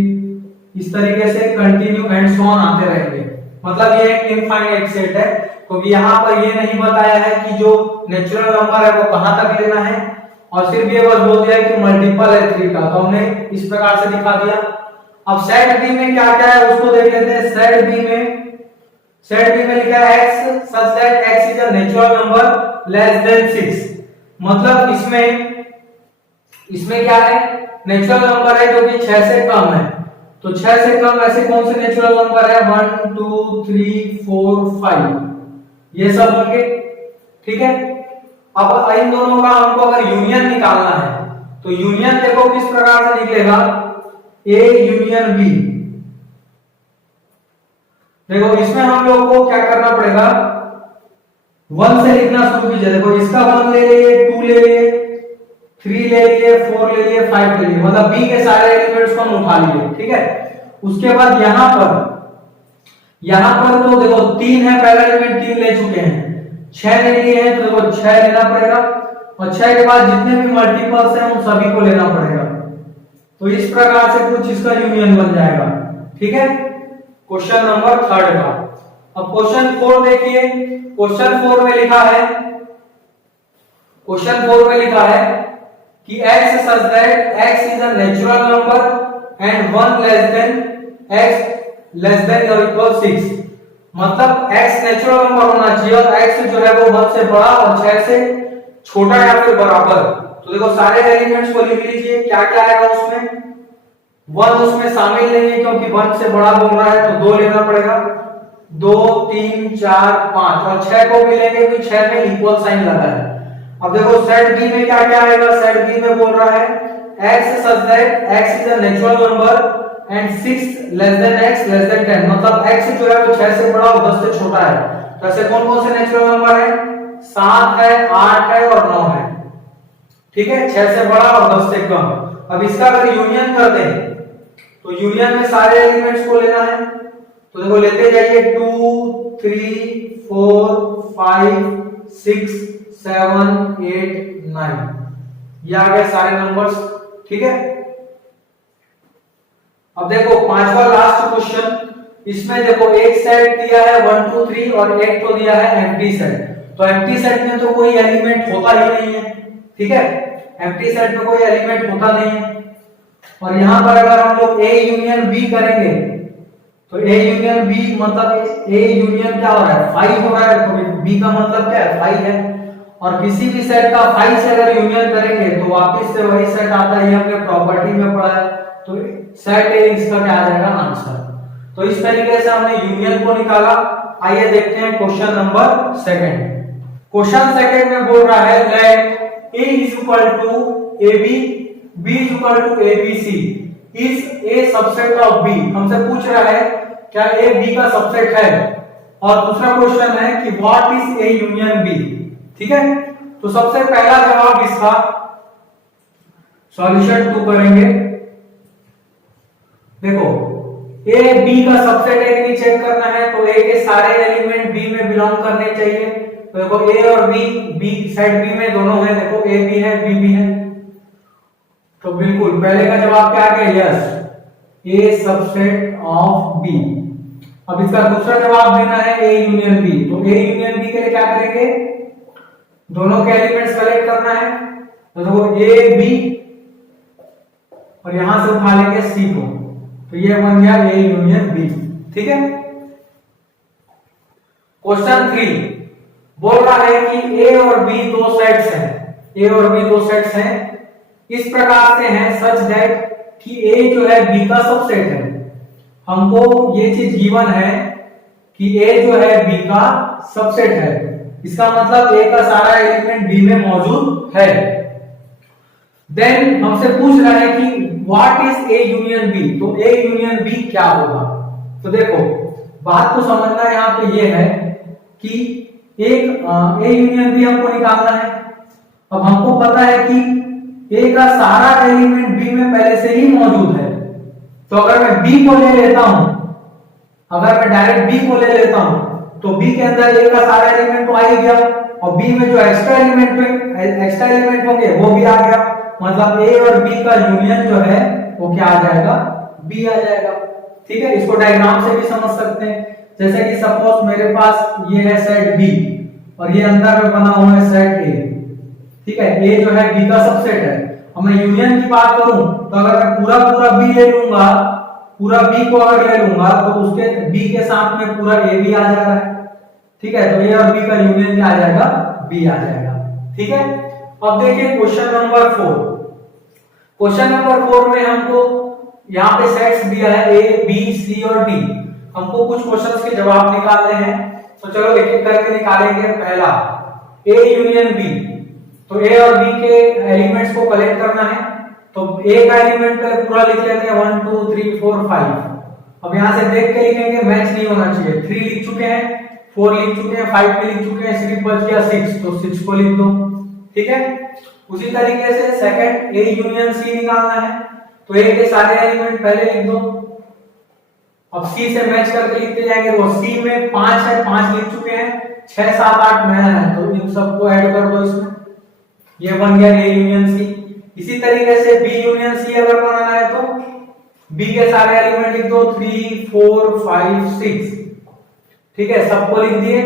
इस तरीके से कंटिन्यू एंड सो ऑन आते रहेंगे। मतलब ये एक इनफाइनाइट सेट है, क्योंकि यहाँ पर ये नहीं बताया है कि जो नेचुरल नंबर है वो कहां तक लेना है, और सिर्फ ये बस बोल दिया है कि मल्टीपल है 3 का, तो हमने इस प्रकार से दिखा दिया। अब सेट बी में क्या क्या है उसको देख लेते हैं। सेट बी में लिखा है x such that x is a natural number less than 6, मतलब इसमें क्या है, नेचुरल नंबर है जो कि 6 से कम है। तो 6 से कम ऐसे कौन से नेचुरल नंबर है, 1 2 3 4 5, ये सब होंगे, ठीक है। अब इन दोनों का हमको अगर यूनियन निकालना है, तो यूनियन देखो किस प्रकार से निकलेगा, a यूनियन b। देखो इसमें हम लोग को क्या करना पड़ेगा, 1 से लिखना शुरू कीजिए। देखो इसका 1 ले लिए, 2 ले लिए, 3 ले लिए, 4 ले लिए, 5 ले लिए, मतलब b के सारे एलिमेंट्स को हम उठा लिए, ठीक है। उसके बाद यहां पर तो देखो 3 है, पहला एलिमेंट 3 ले चुके हैं, 6 ले लिए हैं, तो देखो 6 लेना पड़ेगा, और 6 के बाद जितने भी मल्टीपल्स हैं उन सभी को लेना पड़ेगा। तो इस प्रकार से कुछ इसका यूनियन बन जाएगा, ठीक है, क्वेश्चन नंबर थर्ड का। अब क्वेश्चन 4 देखिए। क्वेश्चन 4 में लिखा है कि x such that x is a natural number and 1 less than x less than or equal 6, मतलब x नेचुरल नंबर होना चाहिए और x जो है वो 1 से बड़ा और 6 से छोटा या फिर बराबर। तो देखो सारे एलिमेंट्स को लिख लीजिए, क्या क्या आएगा उसमें, 1 उसमें शामिल नहीं है क्योंकि 1 से बड़ा बोल रहा है, तो 2 लेना पड़ेगा, 2 3 4 5, और 6 को भी लेंगे क्योंकि 6 में इक्वल साइन लगा है। अब देखो सेट बी में क्या क्या आएगा, सेट बी में बोल रहा है x such that x is a natural number and 6 less than x less than 10, मतलब x जो है वो 6 से बड़ा और 10 से छोटा है। तो ऐसे कौन कौन से नेचुरल नंबर है, 7 है, 8 है और 9 है, ठीक है, 6 से बड़ा और 10 से कम। अब इसका अगर यूनियन कर दें तो यूनियन में सारे एलिमेंट्स को लेना है, तो देखो लेते जाइए 2 3 4 5 6 7 8 9, ये आ गए सारे नंबर्स, ठीक है। अब देखो पांचवा लास्ट क्वेश्चन, इसमें देखो एक सेट दिया है 1 2 3 और एक तो दिया है एम्प्टी सेट। तो एम्प्टी सेट में तो कोई एलिमेंट होता ही नहीं है, ठीक है, एम्प्टी सेट में कोई एलिमेंट होता नहीं है। और यहां पर अगर हम लोग a यूनियन b करेंगे तो a यूनियन b मतलब a यूनियन क्या हो रहा है, 5 हो रहा है, तो b का मतलब क्या है, 5 है। और किसी भी सेट का 5 से अगर यूनियन करेंगे तो वापस से वही सेट आता है, हमने प्रॉपर्टी में पढ़ा है, तो सेट ए इसका क्या आ जाएगा आंसर। तो इस तरीके से हमने यूनियन को निकाला। आइए देखते हैं question number second. Question second में बोल रहा है let a is equal to ab, b is equal to abc is a subset of b। हमसे पूछ रहा है क्या a b का सबसेट है, और दूसरा क्वेश्चन है कि what is a union b, ठीक है। तो सबसे पहला जवाब इसका सॉल्यूशन 2 करेंगे। देखो ए बी का सबसेट है कि नहीं चेक करना है, तो ए के सारे एलिमेंट बी में बिलोंग करने चाहिए। तो देखो ए और बी साइड बी में दोनों है, देखो ए भी है बी भी है, तो बिल्कुल पहले का जवाब क्या है, yes, A subset of B. अब इसका दूसरा जवाब देना है ए यूनियन बी, तो ए यूनियन बी के लिए क्या करेंगे, दोनों के एलिमेंट्स कलेक्ट करना है। तो देखो ए बी और यहां से उठा लेंगे सी को, तो ये बन गया ए यूनियन बी। ठीक है। क्वेश्चन 3 बोल रहा है कि ए और बी दो सेट्स हैं, ए और बी दो सेट्स हैं, इस प्रकार से हैं सच दैट कि ए जो है बी का सबसेट है। हमको ये चीज गिवन है कि ए जो है बी का सबसेट है, इसका मतलब ए का सारा एलिमेंट बी में मौजूद है। देन हमसे पूछ रहा है कि what is A union B, तो ए यूनियन बी क्या होगा। तो देखो बात को समझना यहाँ पे ये है कि एक ए यूनियन बी हमको निकालना है। अब हमको पता है कि ए का सारा एलिमेंट बी में पहले से ही मौजूद है, तो अगर मैं बी को ले लेता हूं, अगर मैं डायरेक्ट बी को ले लेता हूं, तो बी के अंदर ए का सारा एलिमेंट तो आ ही गया, और बी में जो एक्स्ट्रा एलिमेंट होंगे वो भी आ गया, मतलब ए और बी का यूनियन जो है वो क्या आ जाएगा, बी आ जाएगा। ठीक है, इसको डायग्राम से भी समझ सकते हैं। जैसे कि सपोज मेरे पास ये है सेट बी और ये अंदर में बना हुआ है सेट ए। ठीक है, ए जो है बी का सबसेट है। अब मैं यूनियन की बात करूं तो अगर मैं पूरा बी ले लूंगा, पूरा बी को अगर ले लूंगा तो उसके बी के साथ में पूरा ए भी आ जा रहा है। ठीक है, तो ए और बी का यूनियन क्या आ जाएगा, बी आ जाएगा। ठीक है, अब देखिए क्वेश्चन नंबर 4। क्वेश्चन नंबर 4 में हमको यहाँ पे सेट्स दिया है ए बी सी और डी, हमको कुछ क्वेश्चंस के जवाब निकालने हैं। तो चलो एक एक करके निकालेंगे। पहला ए यूनियन बी, तो ए और बी के एलिमेंट्स को कलेक्ट करना है। तो ए का एलिमेंट पहले पूरा लिख लेते हैं 1 2 3 4 5। अब यहां से देख के लिखेंगे, मैच नहीं होना चाहिए। 3 लिख चुके हैं, 4 लिख चुके हैं, 5 भी लिख चुके हैं, सिर्फ बच गया 6, तो 6 को लिख दो। ठीक है, उसी तरीके से सेकंड ए यूनियन सी निकालना है, तो ए के सारे एलिमेंट पहले लिख दो। अब सी से मैच करके लिखते जाएंगे, वो सी में 5 है, 5 लिख चुके हैं, 6 7 8 9 है, तो इन सबको ऐड कर दो इसमें, ये बन गया ए यूनियन सी। इसी तरीके से बी यूनियन सी अगर बनाना है तो बी के सारे एलिमेंट लिख दो 3 4 5 6। ठीक है, सबको लिख दिए।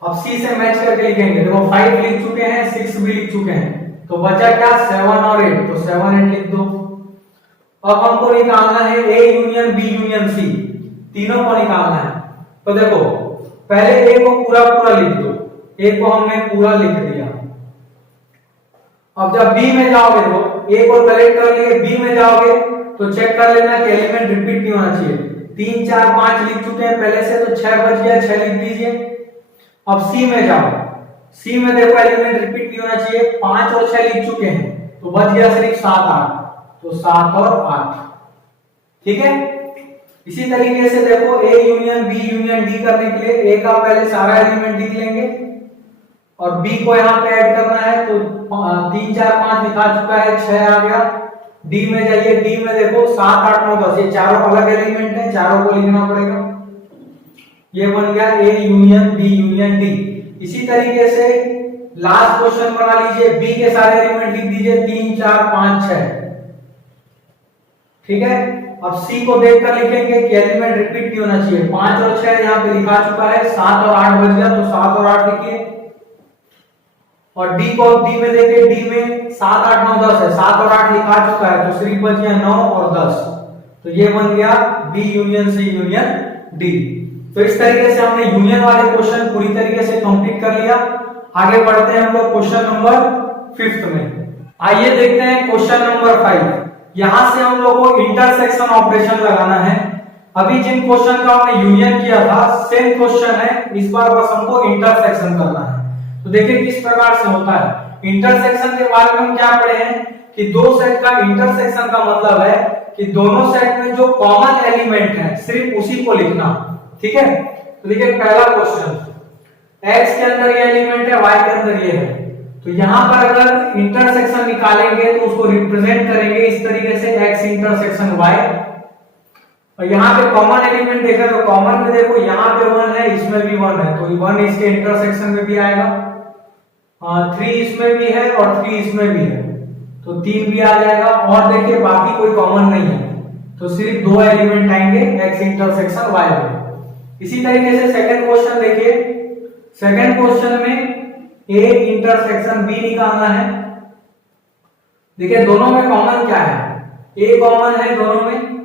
अब सी से मैच करके लिखेंगे, देखो 5 लिख चुके हैं, 6 भी लिख चुके हैं, तो बचा क्या 7 और 8, तो 7 8 लिख दो। अब हमको निकालना है A union B union C, तीनों को निकालना है। तो देखो पहले ए को पूरा लिख दो, ए को हमने पूरा लिख दिया। अब जब बी में जाओगे, तो ए को कलेक्ट कर लिए, बी में जाओगे तो चेक कर लेना कि एलिमेंट रिपीट नहीं होना चाहिए। 3 4 5 लिख चुके हैं पहले से, तो 6 बच गया, 6 लिख दीजिए। अब सी में जाओ, सी में देखो एलिमेंट रिपीट नहीं होना चाहिए, 5 और 6 लिख चुके हैं, तो बच गया सिर्फ 7 8, तो 7 और 8। ठीक है, इसी तरीके से देखो A union B union D करने के लिए ए का पहले सारा एलिमेंट लिख लेंगे और बी को यहाँ पे ऐड करना है, तो 3 4 5 लिखा चुका है, 6 आ गया। डी में जाइए, डी में देखो 7 8 9 10, ये चारों अलग एलिमेंट है, चारों को लिखना पड़ेगा। ये बन गया A union B union D. इसी तरीके से लास्ट क्वेश्चन बना लीजिए, बी के सारे एलिमेंट लिख दीजिए 3 4 5 6। ठीक है, अब सी को देखकर लिखेंगे कि एलिमेंट रिपीट नहीं होना चाहिए, 5 और 6 यहाँ पे लिखा चुका है, 7 और 8 बच गया, तो 7 और 8 लिखिए। और डी को डी में देखिए, डी में 7 8 9 10 है, 7 और 8 लिखा चुका है, तो सिर्फ बच गया 9 और 10, तो ये बन गया D union C union D. तो इस तरीके से हमने यूनियन वाले क्वेश्चन पूरी तरीके से कंप्लीट कर लिया। आगे बढ़ते हैं हम लोग क्वेश्चन नंबर 5 में। आइए देखते हैं क्वेश्चन नंबर 5। यहां से हम लोग को इंटरसेक्शन ऑपरेशन लगाना है। अभी जिन क्वेश्चन का हमने यूनियन किया था सेम क्वेश्चन है, इस बार बस हमको इंटरसेक्शन करना है। तो देखिए किस प्रकार से होता है। इंटरसेक्शन के बारे में हम क्या पढ़े हैं कि दो सेट का इंटरसेक्शन का मतलब है कि दोनों सेट में जो कॉमन एलिमेंट है सिर्फ उसी को लिखना। ठीक है, तो देखिए पहला क्वेश्चन, x के अंदर ये एलिमेंट है, y के अंदर ये है, तो यहाँ पर अगर इंटरसेक्शन निकालेंगे तो उसको रिप्रेजेंट करेंगे इस तरीके से x इंटरसेक्शन y। और यहाँ पे कॉमन एलिमेंट देखा तो कॉमन में देखो यहाँ पे 1 है, इसमें भी 1 है, तो 1 इसके इंटरसेक्शन में भी आएगा, 3 इसमें भी है और 3 इसमें भी है, तो 3 भी आ जाएगा। और देखिए बाकी कोई कॉमन नहीं है, तो सिर्फ 2 एलिमेंट आएंगे x इंटरसेक्शन y में। इसी तरीके से सेकंड क्वेश्चन देखिए, सेकंड क्वेश्चन में a इंटरसेक्शन b निकालना है। देखिए दोनों में कॉमन क्या है, a कॉमन है दोनों में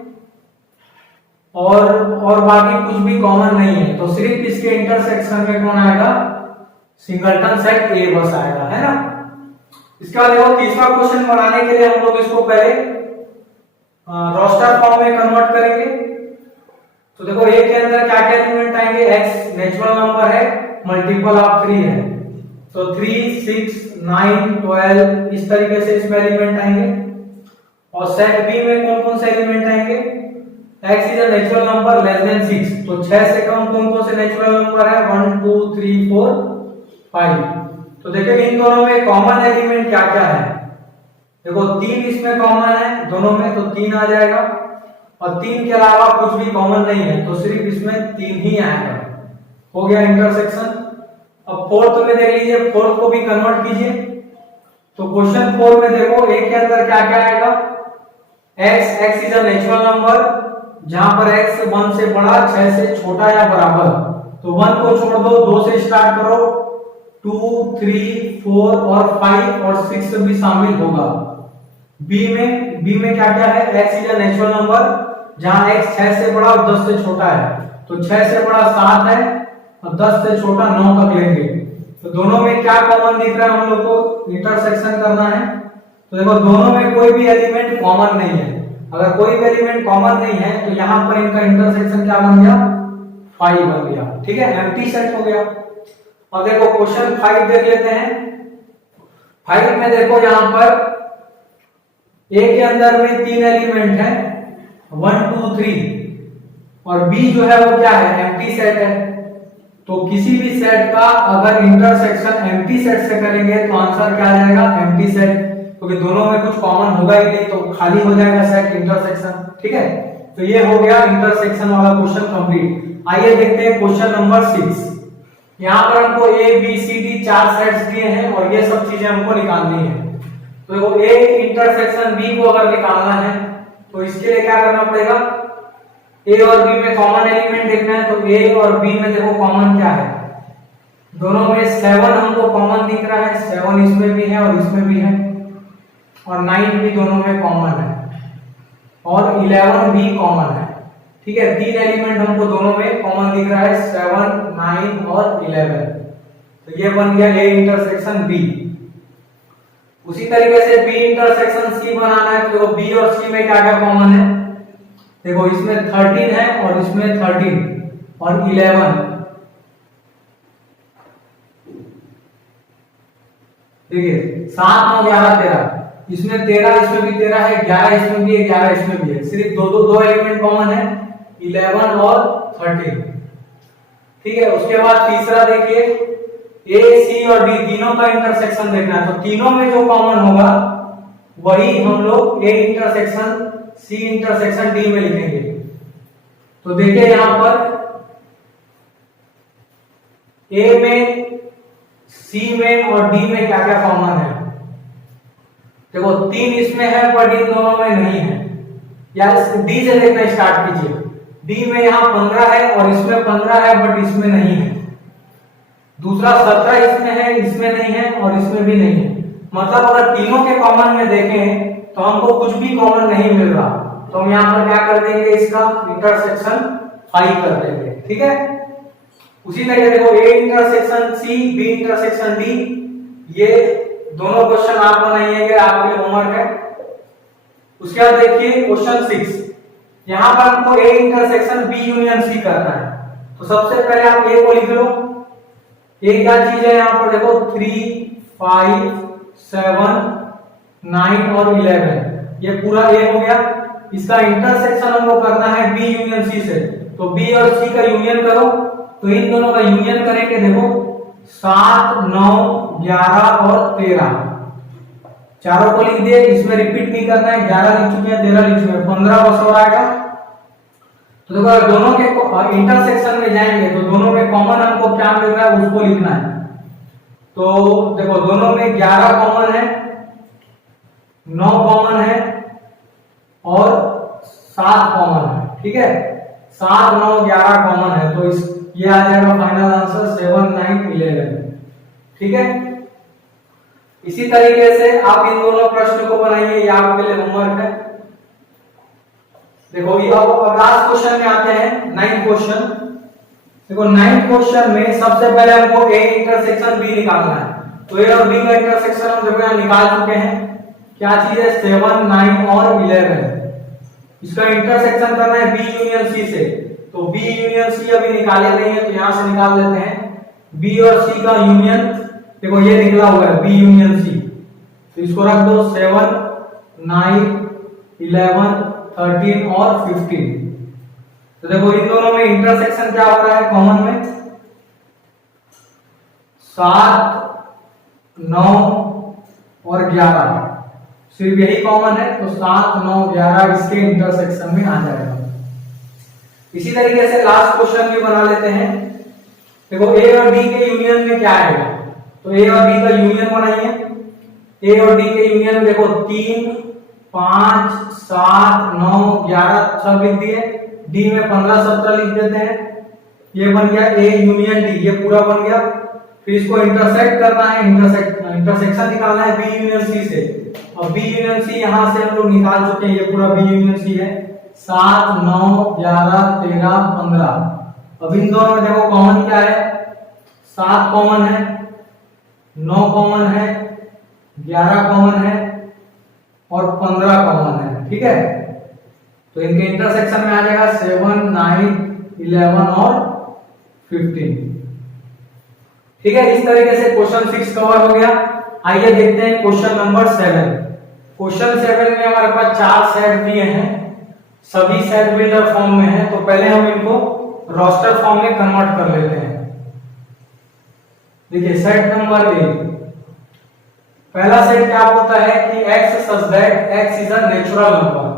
और बाकी कुछ भी कॉमन नहीं है, तो सिर्फ इसके इंटरसेक्शन में कौन आएगा, सिंगलटन सेट a बस आएगा, है ना। इसके बाद देखो तीसरा क्वेश्चन बनाने के लिए हम लोग इसको पहले रोस्टर फॉर्म में कन्वर्ट करेंगे। तो देखो a के अंदर क्या क्या एलिमेंट आएंगे, x नेचुरल नंबर है, मल्टीपल ऑफ 3 है, तो 3, 6, 9, 12 इस तरीके से इसमें एलिमेंट आएंगे। और सेट b में कौन कौन से एलिमेंट आएंगे, x is a natural number less than 6, तो 6 से कम कौन कौन से नेचुरल नंबर है, 1, 2, 3, 4, 5। तो देखिए इन दोनों में कॉमन एलिमेंट क्या क्या है, देखो 3 इसमें कॉमन है दोनों में, तो 3 आ जाएगा, और 3 के अलावा कुछ भी कॉमन नहीं है, तो सिर्फ इसमें 3 ही आएगा, हो गया इंटरसेक्शन। अब फोर्थ में देख लीजिए, फोर्थ को भी कन्वर्ट कीजिए। तो क्वेश्चन 4 में देखो a के अंदर क्या क्या आएगा, x is a natural number, जहां पर x 1 से बड़ा, 6 से छोटा या बराबर, तो 1 को छोड़ दो, 2 से स्टार्ट करो, 2, 3, 4 और 5 और 6 भी शामिल होगा। b में क्या क्या है, x is a natural number, जहां x 6 से बड़ा और 10 से छोटा है, तो 6 से बड़ा 7 है और 10 से छोटा 9 तक लेंगे। तो दोनों में क्या कॉमन दिख रहा है, हम लोग को इंटरसेक्शन करना है। तो देखो दोनों में कोई भी एलिमेंट कॉमन नहीं है, अगर कोई भी एलिमेंट कॉमन नहीं है तो यहाँ पर इनका इंटरसेक्शन क्या बन गया, 5 बन गया, ठीक है, एम्प्टी सेट हो गया। अब देखो क्वेश्चन 5 देख लेते हैं। 5 में देखो यहाँ पर a के अंदर में 3 एलिमेंट है, 1, 2, 3, और b जो है वो क्या है, एम्प्टी सेट है। तो किसी भी सेट का अगर इंटरसेक्शन एम्प्टी सेट से करेंगे तो आंसर क्या आ जाएगा, एम्प्टी सेट, क्योंकि दोनों में कुछ कॉमन होगा ही नहीं, तो खाली हो जाएगा सेट इंटरसेक्शन, ठीक है। तो ये हो गया इंटरसेक्शन वाला क्वेश्चन कंप्लीट। आइए देखते हैं क्वेश्चन नंबर 6। यहाँ पर हमको a b c d 4 sets दिए हैं और ये सब चीजें हमको निकालनी है। तो देखो a इंटरसेक्शन b को अगर निकालना है तो इसके लिए क्या करना पड़ेगा, a और b में कॉमन एलिमेंट देखना है, तो a और b में देखो कॉमन क्या है, दोनों में 7 हमको कॉमन दिख रहा है, 7 इसमें भी है और इसमें भी है, और 9 भी दोनों में कॉमन है, और 11 भी कॉमन है, ठीक है। 3 एलिमेंट हमको दोनों में कॉमन दिख रहा है, 7, 9 और 11, तो ये बन गया a इंटरसेक्शन b। उसी तरीके से b इंटरसेक्शन c बनाना है, तो b और c में क्या क्या कॉमन है, देखो इसमें 13 है और इसमें 13 और 11, देखिए 7, 9, 11, 13, इसमें 13, इसमें भी 13 है, 11 इसमें भी है, 11 इसमें भी है, सिर्फ दो एलिमेंट कॉमन है, 11 और 13, ठीक है। उसके बाद तीसरा देखिए a c और d तीनों का इंटरसेक्शन देखना है, तो तीनों में जो कॉमन होगा वही हम लोग a intersection c intersection d में लिखेंगे। तो देखिए यहां पर a में, c में और d में क्या क्या कॉमन है, देखो 3 इसमें है पर इन दोनों में नहीं है, या d से देखना स्टार्ट कीजिए। d में यहाँ 15 है और इसमें 15 है बट इसमें नहीं है, दूसरा 17 इसमें है, इसमें नहीं है और इसमें भी नहीं है, मतलब अगर तीनों के कॉमन में देखें तो हमको कुछ भी कॉमन नहीं मिल रहा, तो हम यहाँ पर क्या कर देंगे, इसका इंटरसेक्शन 5 कर देंगे, ठीक है। उसी तरह देखो a intersection c, b intersection d, ये दोनों क्वेश्चन आप बनाइएगा, आपके होमवर्क है। उसके बाद देखिए क्वेश्चन 6, यहाँ पर हमको a intersection b union c करना है। तो सबसे पहले आप a को लिख लो, a क्या चीज है, यहाँ पर देखो 3, 5, 7, 9 और 11, ये पूरा a हो गया। इसका इंटरसेक्शन हमको करना है b यूनियन c से, तो b और c का यूनियन करो, तो इन दोनों का यूनियन करेंगे, देखो 7, 9, 11 और 13 चारों को लिख दिए, इसमें रिपीट नहीं करना है। 11 लिख चुके हैं, 13 लिख चुके हैं, 15 बस और आएगा। तो देखो अगर दोनों के इंटरसेक्शन में जाएंगे तो दोनों में कॉमन हमको क्या मिल रहा है उसको लिखना है। तो देखो दोनों में 11 कॉमन है, 9 कॉमन है और 7 कॉमन है, ठीक है। 7, 9, 11 कॉमन है, तो इस ये आ जाएगा फाइनल आंसर 7, 9, 11, ठीक है। इसी तरीके से आप इन दोनों प्रश्न को बनाइए, ये आपके लिए होमवर्क है। देखो ये अब लास्ट क्वेश्चन में आते हैं, 9th क्वेश्चन। देखो 9th क्वेश्चन में सबसे पहले हमको ए इंटरसेक्शन बी निकालना है। तो ए और बी का इंटरसेक्शन हम देखो यहाँ निकाल चुके हैं। क्या चीज है, 7, 9 और 11। इसका इंटरसेक्शन करना है बी यूनियन सी से। तो बी यूनियन सी अभी निकाले नहीं है, तो यहां से निकाल लेते हैं। बी और सी का यूनियन देखो ये निकला हुआ है, बी यूनियन सी। तो इसको रख दो 7, 9, 11, 13 और 15। तो देखो इन दोनों में इंटरसेक्शन क्या हो रहा है कॉमन में, 7, 9 और 11 सिर्फ यही कॉमन है। तो 7, 9, 11 इसके इंटरसेक्शन में आ जाएगा। इसी तरीके से लास्ट क्वेश्चन भी बना लेते हैं। देखो ए और डी के यूनियन में क्या आएगा, तो ए और डी का यूनियन बनाइए। ए और डी के यूनियन में देखो 3, 5, 7, 9, 11 सब लिख दिए। डी में 15, 17 लिख देते हैं। ये बन गया ए यूनियन डी, ये पूरा बन गया। फिर इसको इंटरसेक्ट करना है, इंटरसेक्शन निकालना है बी यूनियन सी से। और बी यूनियन सी यहां से हम लोग निकाल चुके हैं, ये पूरा बी यूनियन सी है। 7, 9, 11, 13, 15। अब इन दोनों में देखो कॉमन क्या है, 7 कॉमन है, 9 कॉमन है, 11 कॉमन है और 15 कॉमन है, ठीक है। तो इनके इंटरसेक्शन में आ जाएगा 7, 9, 11 और 15, ठीक है। इस तरीके से क्वेश्चन 6 कवर हो गया। आइए देखते हैं क्वेश्चन नंबर 7। क्वेश्चन 7 में हमारे पास 4 सेट दिए हैं, सभी सेट बिल्डर फॉर्म में है। तो पहले हम इनको रोस्टर फॉर्म में कन्वर्ट कर लेते हैं। देखिए सेट नंबर ए, पहला सेट क्या बोलता है कि x such that x is a natural number.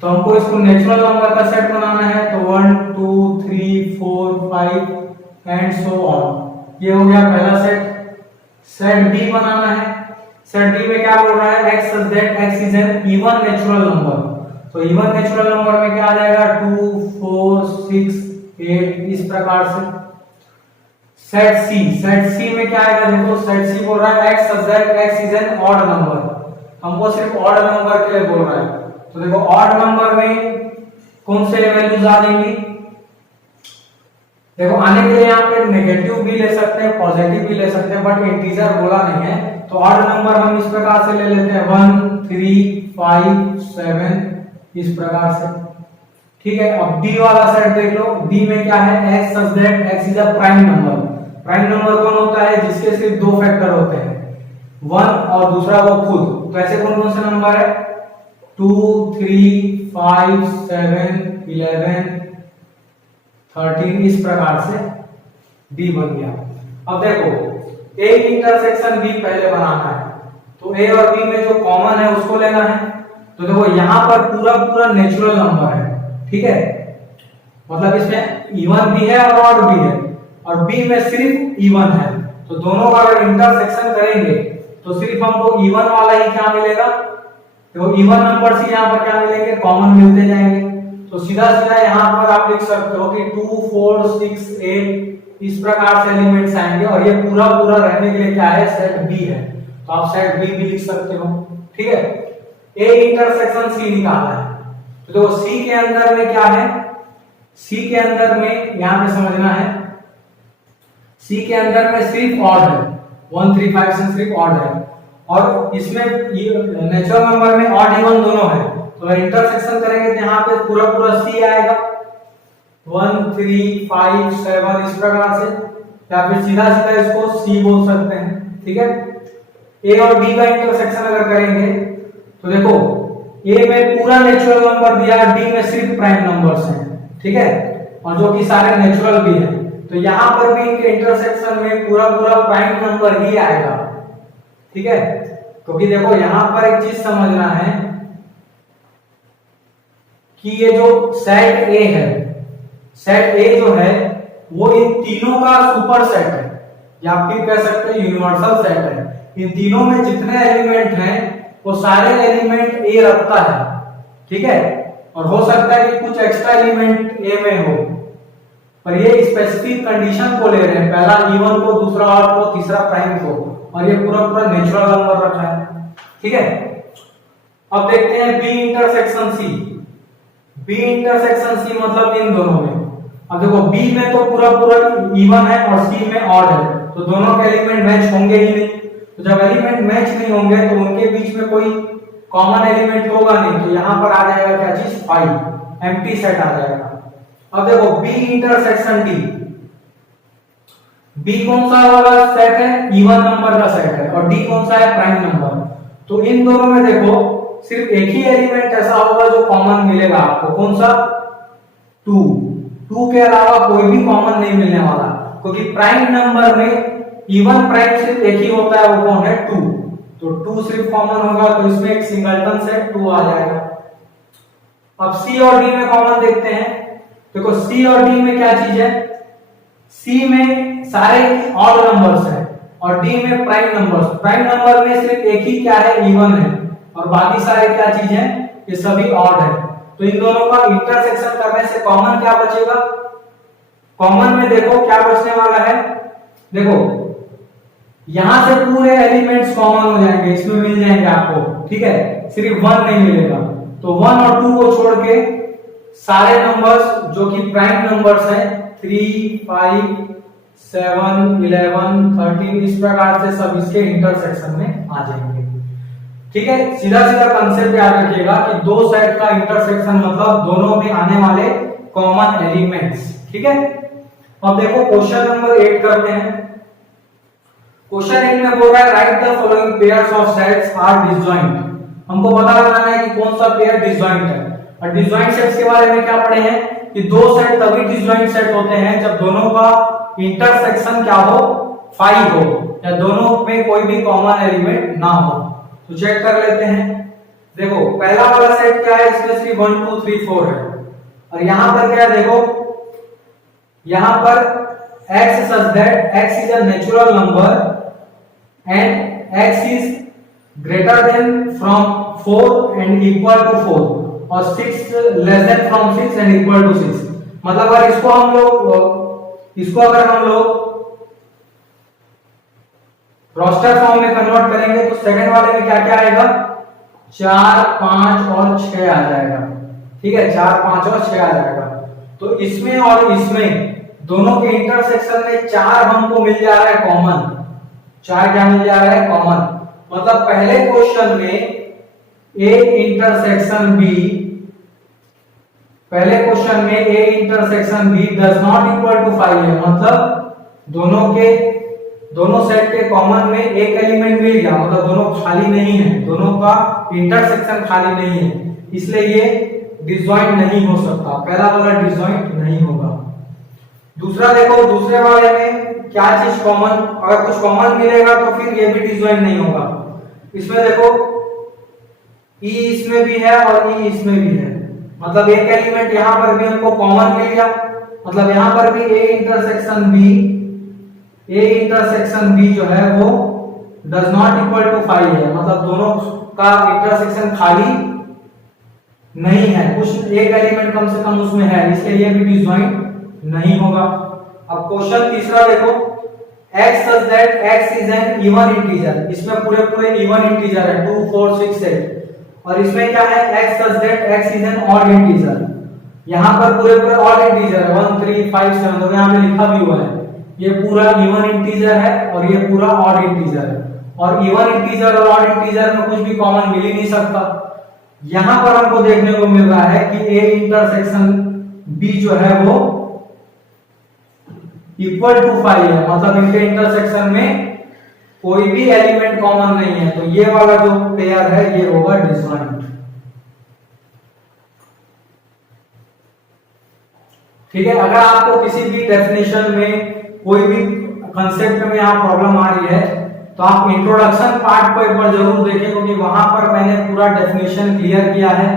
तो हमको इसको नेचुरल नंबर का सेट बनाना है। तो 1, 2, 3, 4, 5 एंड सो ऑन। ये हो गया पहला सेट। सेट बी बनाना है। सेट बी में क्या बोल रहा है, x such that x is an even natural number. तो इवन नेचुरल नंबर में क्या आ जाएगा, 2, 4, 6, 8 इस प्रकार से। सेट सी में क्या आएगा, देखो सेट सी बोल रहा है x such that x is an odd number. हमको सिर्फ ऑड नंबर के लिए बोल रहा है। तो देखो ऑड नंबर में कौन से वैल्यूज आ जाएंगी, देखो आने के लिए यहाँ पे नेगेटिव भी ले सकते हैं, पॉजिटिव भी ले सकते हैं, बट इंटीजर बोला नहीं है। तो ऑड नंबर हम इस प्रकार से ले लेते हैं 1, 3, 5, 7 इस प्रकार से, ठीक है। अब डी वाला सेट देख लो। डी में क्या है, x such that x is a prime number. Prime number कौन होता है, जिसके सिर्फ 2 फैक्टर होते हैं, 1 और दूसरा वो खुद। तो ऐसे कौन कौन से नंबर है, 2, 3, 5, 7, 11, 13 इस प्रकार से डी बन गया। अब देखो ए इंटरसेक्शन बी पहले बनाना है। तो ए और बी में जो कॉमन है उसको लेना है। तो देखो यहाँ पर पूरा पूरा नेचुरल नंबर है, ठीक है। मतलब इसमें इवन भी है और ऑड भी है, और बी में सिर्फ इवन है। तो दोनों का अगर इंटरसेक्शन करेंगे तो सिर्फ हमको इवन वाला ही क्या मिलेगा, तो इवन नंबर से यहाँ पर क्या मिलेंगे, कॉमन मिलते जाएंगे। तो सीधा सीधा यहाँ पर आप लिख सकते हो कि 2, 4, 6, 8 इस प्रकार से एलिमेंट्स आएंगे। और ये पूरा पूरा रहने के लिए क्या है, सेट बी है। तो आप सेट बी भी लिख सकते हो, ठीक है। ए इंटरसेक्शन सी निकालना है। तो देखो सी के अंदर में क्या है, सी के अंदर में यहां पे समझना है, सी के अंदर में सिर्फ ऑड है, 1, 3, 5 से सिर्फ ऑड है। और इसमें नेचुरल नंबर में ऑड इवन दोनों है। तो इंटरसेक्शन करेंगे तो यहाँ पे पूरा पूरा सी आएगा, 1, 3, 5, 7 इस प्रकार से, या फिर सीधा सीधा इसको सी बोल सकते हैं, ठीक है। ए और बी का इंटरसेक्शन अगर करेंगे तो देखो ए में पूरा नेचुरल नंबर दिया, डी में सिर्फ प्राइम नंबर्स हैं, ठीक है, और जो कि सारे नेचुरल भी हैं। तो यहाँ पर भी इनके इंटरसेक्शन में पूरा पूरा प्राइम नंबर ही आएगा। ठीक है, क्योंकि देखो यहां पर एक चीज समझना है कि ये जो सेट ए है, सेट ए जो है वो इन तीनों का सुपर सेट है, या फिर कह सकते हैं यूनिवर्सल सेट है। इन तीनों में जितने एलिमेंट हैं वो सारे एलिमेंट ए रखता है, ठीक है। और हो सकता है कि कुछ एक्स्ट्रा एलिमेंट ए में हो, पर ये स्पेसिफिक कंडीशन को ले रहे हैं, पहला इवन को, दूसरा ऑड को, तीसरा प्राइम को, और ये पूरा पूरा नेचुरल नंबर रखा है, ठीक है। अब देखते हैं B intersection C. B intersection C मतलब इन दोनों में। अब देखो बी में तो पूरा पूरा इवन है और सी में ऑड है, तो दोनों के एलिमेंट मैच होंगे ही नहीं। तो जब एलिमेंट मैच नहीं होंगे तो उनके बीच में कोई कॉमन एलिमेंट होगा नहीं, तो यहां पर आ जाएगा क्या चीज, 5, एम्प्टी सेट आ जाएगा। अब देखो बी इंटरसेक्शन डी, बी कौन सा वाला सेट है, इवन नंबर का सेट है, और डी कौन सा है, प्राइम नंबर। तो इन दोनों में देखो सिर्फ एक ही एलिमेंट ऐसा होगा जो कॉमन मिलेगा आपको, कौन सा, 2। 2 के अलावा कोई भी कॉमन नहीं मिलने वाला, क्योंकि प्राइम नंबर में इवन प्राइम सिर्फ एक ही होता है, वो कौन है, 2। तो 2 सिर्फ कॉमन होगा, तो इसमें एक सिंगलटन सेट 2 आ जाएगा। अब सी और डी में कॉमन देखते हैं। देखो सी और डी में क्या चीज है, सी में सारे ऑड नंबर्स हैं और डी में प्राइम नंबर्स। प्राइम नंबर में सिर्फ एक ही क्या है, इवन है, और बाकी सारे क्या चीज है, ये सभी ऑड है। तो इन दोनों का इंटरसेक्शन करने से कॉमन क्या बचेगा, कॉमन में देखो क्या बचने वाला है, देखो यहां से पूरे एलिमेंट्स कॉमन हो जाएंगे, इसमें मिल जाएंगे आपको, ठीक है, सिर्फ 1 नहीं मिलेगा। तो 1 और 2 को छोड़ के सारे नंबर्स जो कि प्राइम नंबर्स हैं, 3, 5, 7, 11, 13, इस प्रकार से सब इसके इंटरसेक्शन में आ जाएंगे, ठीक है। सीधा सीधा कंसेप्ट याद रखिएगा कि दो सेट का इंटरसेक्शन मतलब दोनों में आने वाले कॉमन एलिमेंट्स, ठीक है। अब देखो क्वेश्चन नंबर 8 करते हैं। क्वेश्चन 8 में बोल रहा है write the following pairs of sets are disjoint. हमको पता लगाना है कि कौन सा पेयर डिसजॉइंट है। और डिसजॉइंट सेट्स के बारे में क्या पढ़े हैं कि दो सेट तभी डिसजॉइंट सेट होते हैं जब दोनों का इंटरसेक्शन क्या हो, 5 हो, या दोनों में कोई भी कॉमन एलिमेंट ना हो। तो चेक कर लेते हैं। देखो पहला वाला सेट क्या है, इसमें सिर्फ 1 2 3 4 है, और यहां पर क्या है, देखो यहां पर x such that x is a natural number and x is greater than from 4 and equal to 4 और 6 less than from 6 and equal to 6। मतलब अगर इसको अगर हम लोग रोस्टर फॉर्म में कन्वर्ट करेंगे तो सेकंड वाले में क्या क्या आएगा, 4 5 और 6 आ जाएगा, ठीक है, 4 5 और 6 आ जाएगा। तो इसमें और इसमें दोनों के इंटरसेक्शन में 4 हमको मिल जा रहा है कॉमन। 4 क्या मिल जा रहा है, कॉमन। मतलब पहले क्वेश्चन में A इंटरसेक्शन B, पहले क्वेश्चन में A intersection B does not equal to 5 है, मतलब दोनों सेट के कॉमन में एक एलिमेंट मिल गया, मतलब दोनों खाली नहीं है, दोनों का इंटरसेक्शन खाली नहीं है, इसलिए ये डिसजॉइंट नहीं हो सकता, पहला वाला डिसजॉइंट नहीं होगा। दूसरा देखो, दूसरे वाले में क्या चीज कॉमन, अगर कुछ कॉमन मिलेगा तो फिर ये भी डिसजॉइंट नहीं होगा। इसमें देखो E इसमें भी है और E इसमें भी है, मतलब एक एलिमेंट यहां पर भी हमको कॉमन मिल गया, मतलब यहां पर भी A इंटरसेक्शन B जो है वो डज नॉट इक्वल टू 5 है, मतलब दोनों का इंटरसेक्शन खाली नहीं है, कुछ एक एलिमेंट कम से कम उसमें है, इसलिए ये भी डिसजॉइंट नहीं होगा। अब क्वेश्चन तीसरा देखो, x such that x is an even integer, इसमें पूरे पूरे इवन इंटीजर है 2 4 6 8, और इसमें क्या है, x such that x is an odd integer, यहां पर पूरे पूरे ऑड इंटीजर है 1 3 5 7, तो यहां पे लिखा भी हुआ है ये पूरा इवन इंटीजर है और ये पूरा ऑड इंटीजर है, और इवन इंटीजर और ऑड इंटीजर में कुछ भी कॉमन मिल ही नहीं सकता। यहां पर हमको देखने को मिल रहा है कि A इंटरसेक्शन B जो है वो इक्वल टू 5 है, मतलब इनके इंटरसेक्शन में कोई भी एलिमेंट कॉमन नहीं है, तो ये वाला जो पेयर है ये होगा डिसजॉइंट। ठीक है, अगर आपको किसी भी डेफिनेशन में कोई भी कंसेप्ट में यहाँ प्रॉब्लम आ रही है तो आप इंट्रोडक्शन पार्ट को एक बार जरूर देखें, क्योंकि वहां पर मैंने पूरा डेफिनेशन क्लियर किया है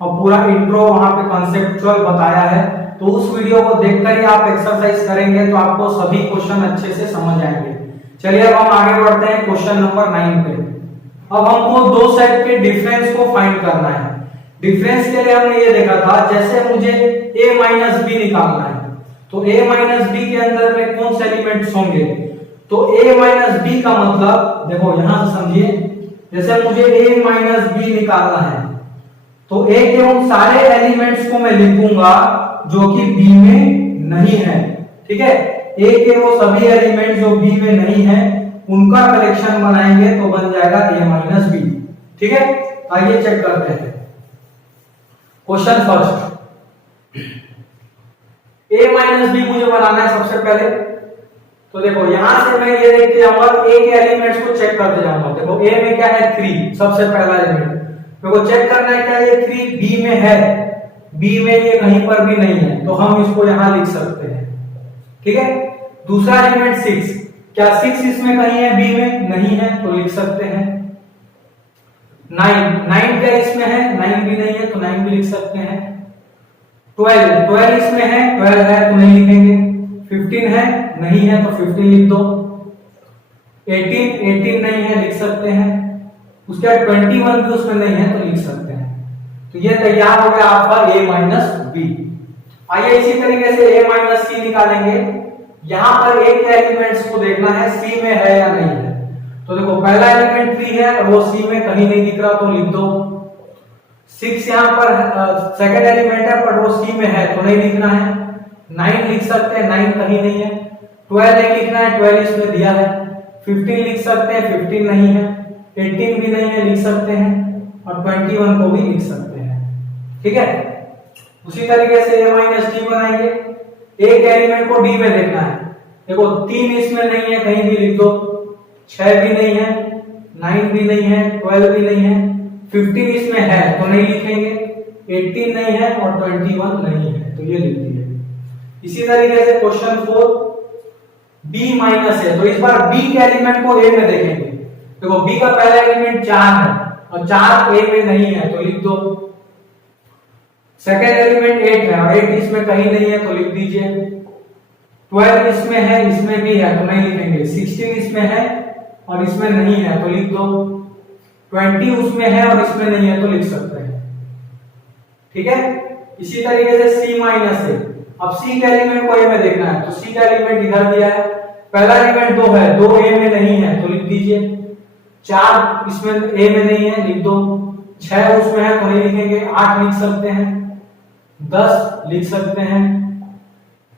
और पूरा इंट्रो वहां पे कॉन्सेप्चुअल बताया है। तो उस वीडियो को देखकर ही आप एक्सरसाइज करेंगे तो आपको सभी क्वेश्चन अच्छे से समझ आएंगे। चलिए अब हम आगे बढ़ते हैं क्वेश्चन नंबर 9 पे। अब हमको दो सेट के डिफरेंस को फाइंड करना है। डिफरेंस के लिए हमने ये देखा था, जैसे मुझे a माइनस बी निकालना है तो a माइनस बी के अंदर में कौन से एलिमेंट्स होंगे, तो a माइनस बी का मतलब देखो यहां से समझिए, जैसे मुझे a माइनस बी निकालना है तो a के उन सारे एलिमेंट्स को मैं लिखूंगा जो कि b में नहीं है। ठीक है, a के वो सभी एलिमेंट जो b में नहीं है उनका कलेक्शन बनाएंगे तो बन जाएगा a माइनस बी। ठीक है, आइए चेक करते हैं question first. a minus B मुझे बनाना है सबसे पहले, तो देखो यहां से मैं ये देखते जाऊंगा a के एलिमेंट्स को चेक करते जाऊंगा। देखो a में क्या है 3, सबसे पहला एलिमेंट मेरे को चेक करना है क्या ये 3 b में है, b में ये कहीं पर भी नहीं है तो हम इसको यहां लिख सकते हैं। ठीक है, दूसरा एलिमेंट 6, क्या 6 इसमें कहीं है b में नहीं है तो लिख सकते हैं। 9 क्या इसमें है, 9 भी नहीं है तो 9 भी लिख सकते हैं। 12 इसमें है, 12 है तो नहीं लिखेंगे। 15 है, नहीं है तो 15 लिख दो। 18 नहीं है, लिख सकते हैं। उसके बाद 21 भी उसमें नहीं है तो लिख सकते हैं। तो ये तैयार हो गया आपका a माइनस बी। आइए इसी तरीके से a माइनस सी निकालेंगे। यहां पर a के एलिमेंट्स को देखना है c में है या नहीं है। तो देखो पहला एलिमेंट 3 है और वो c में कहीं नहीं दिख रहा तो लिख दो। 6 यहाँ पर सेकंड एलिमेंट है पर वो c में है तो नहीं लिखना है। 9 लिख सकते हैं, 9 कहीं नहीं है। 12 नहीं लिखना है, 12 इसमें दिया है। 15 लिख सकते हैं, 15 नहीं है। 18 भी नहीं है, लिख सकते हैं। और 21 को भी लिख सकते हैं। ठीक है, उसी तरीके से a माइनस डी बनाएंगे। एक एलिमेंट को d में देखना है। देखो 3 इसमें नहीं है, कहीं भी लिख दो। 6 भी नहीं है, 9 भी नहीं है, 12 भी नहीं है। 15 इसमें है तो नहीं लिखेंगे। 18 नहीं है और 21 नहीं है तो ये लिख दिए। इसी तरीके से क्वेश्चन 4, b माइनस है तो इस बार b के एलिमेंट को a में देखेंगे। देखो b का पहला एलिमेंट 4 है और 4 a में नहीं है तो लिख दो। सेकेंड एलिमेंट 8 है और 8 इसमें कहीं नहीं है तो लिख दीजिए। 12 इसमें है, इसमें भी है तो नहीं लिखेंगे। 16 इसमें है और इसमें नहीं है तो लिख दो। 20 उसमें है और इसमें नहीं है तो लिख सकते हैं। ठीक है, इसी तरीके से c माइनस है। अब c के एलिमेंट को a में देखना है तो c का एलिमेंट इधर दिया है। पहला एलिमेंट 2 है, 2 a में नहीं है तो लिख दीजिए। 4 इसमें a में नहीं है, लिख दो। 6 उसमें है तो नहीं लिखेंगे। 8 लिख सकते हैं, 10 लिख सकते हैं।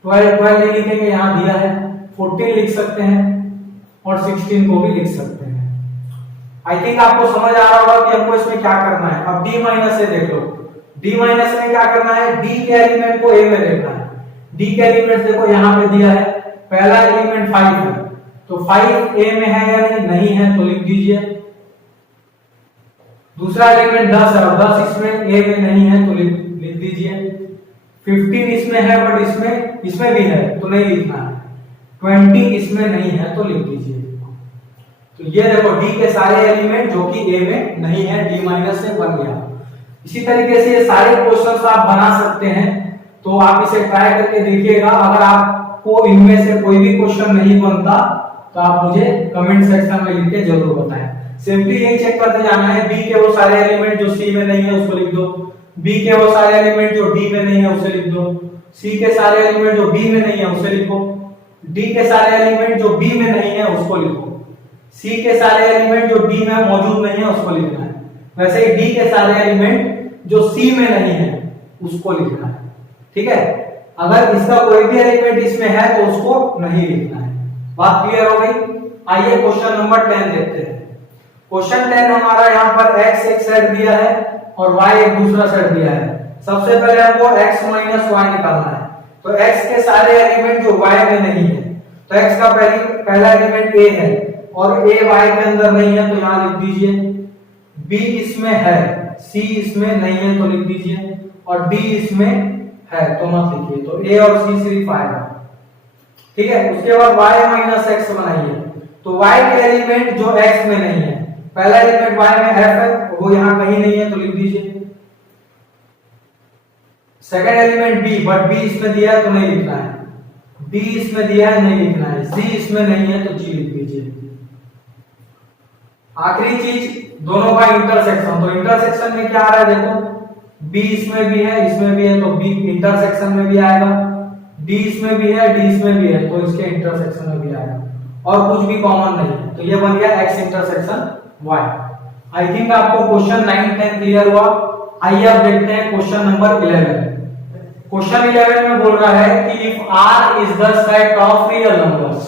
12 नहीं लिखेंगे, यहाँ दिया है। 14 लिख सकते हैं और 16 को भी लिख सकते हैं। आई थिंक आपको समझ आ रहा होगा कि हमको इसमें क्या करना है। अब d माइनस से देख लो। d माइनस में क्या करना है, d के एलिमेंट को a में देखना है। d के एलिमेंट देखो यहाँ पे दिया है। पहला एलिमेंट 5 है तो 5 a में है या नहीं है तो लिख दीजिए। दूसरा एलिमेंट 10 है और 10 इसमें a में नहीं है तो लिख दीजिए। 15 इसमें है बट इसमें भी है तो नहीं लिखना है। 20 इसमें नहीं है तो लिख दीजिए। तो ये देखो d के सारे एलिमेंट जो कि a में नहीं है, d माइनस से बन गया। इसी तरीके से ये सारे क्वेश्चंस आप बना सकते हैं, तो आप इसे ट्राई करके देखिएगा। अगर आपको इनमें से कोई भी क्वेश्चन नहीं बनता तो आप मुझे कमेंट सेक्शन में लिख के जरूर बताएं। सिंपली यही चेक करते जाना है, b के वो सारे एलिमेंट जो c में नहीं है उसको लिख दो। b के वो सारे एलिमेंट जो d में नहीं है उसे लिख दो। c के सारे एलिमेंट जो b में नहीं है उसे लिखो। d के सारे एलिमेंट जो b में नहीं है उसको लिखो। c के सारे एलिमेंट जो d में मौजूद नहीं है उसको लिखना है। वैसे ही d के सारे एलिमेंट जो c में नहीं है उसको लिखना है। ठीक है, अगर इसका कोई भी एलिमेंट इसमें है तो उसको नहीं लिखना है। बात क्लियर हो गई। आइए क्वेश्चन नंबर 10 देखते हैं। क्वेश्चन 10 हमारा यहाँ पर x एक सेट दिया है और y एक दूसरा सेट दिया है। सबसे पहले हमको x माइनस y निकालना है। तो x के सारे एलिमेंट जो y में नहीं है, तो x का पहला एलिमेंट a है और a y के अंदर नहीं है तो यहाँ लिख दीजिए। b इसमें है, c इसमें नहीं है तो लिख दीजिए और d इसमें है तो मत लिखिए। तो a और c सिर्फ आएगा। ठीक है, उसके बाद y माइनस x बनाइए। तो y के एलिमेंट जो x में नहीं है, पहला एलिमेंट y में f है, वो यहां कहीं नहीं है तो लिख दीजिए। Second element b, but b इसमें दिया है तो नहीं लिखना है, d इसमें दिया है नहीं लिखना है, c इसमें नहीं है तो g लिख दीजिए। आखिरी चीज दोनों का इंटरसेक्शन, तो इंटरसेक्शन में क्या आ रहा है देखो, b इसमें भी है इसमें भी है तो b इंटरसेक्शन में भी आएगा, d इसमें भी है d इसमें भी है तो इसके इंटरसेक्शन में भी आएगा, और कुछ भी कॉमन नहीं है, तो ये बन गया x intersection y। I think आपको क्वेश्चन 9 10 क्लियर हुआ। आइए अब देखते हैं क्वेश्चन नंबर 11। क्वेश्चन 11 में बोल रहा है कि if r is the set of real numbers,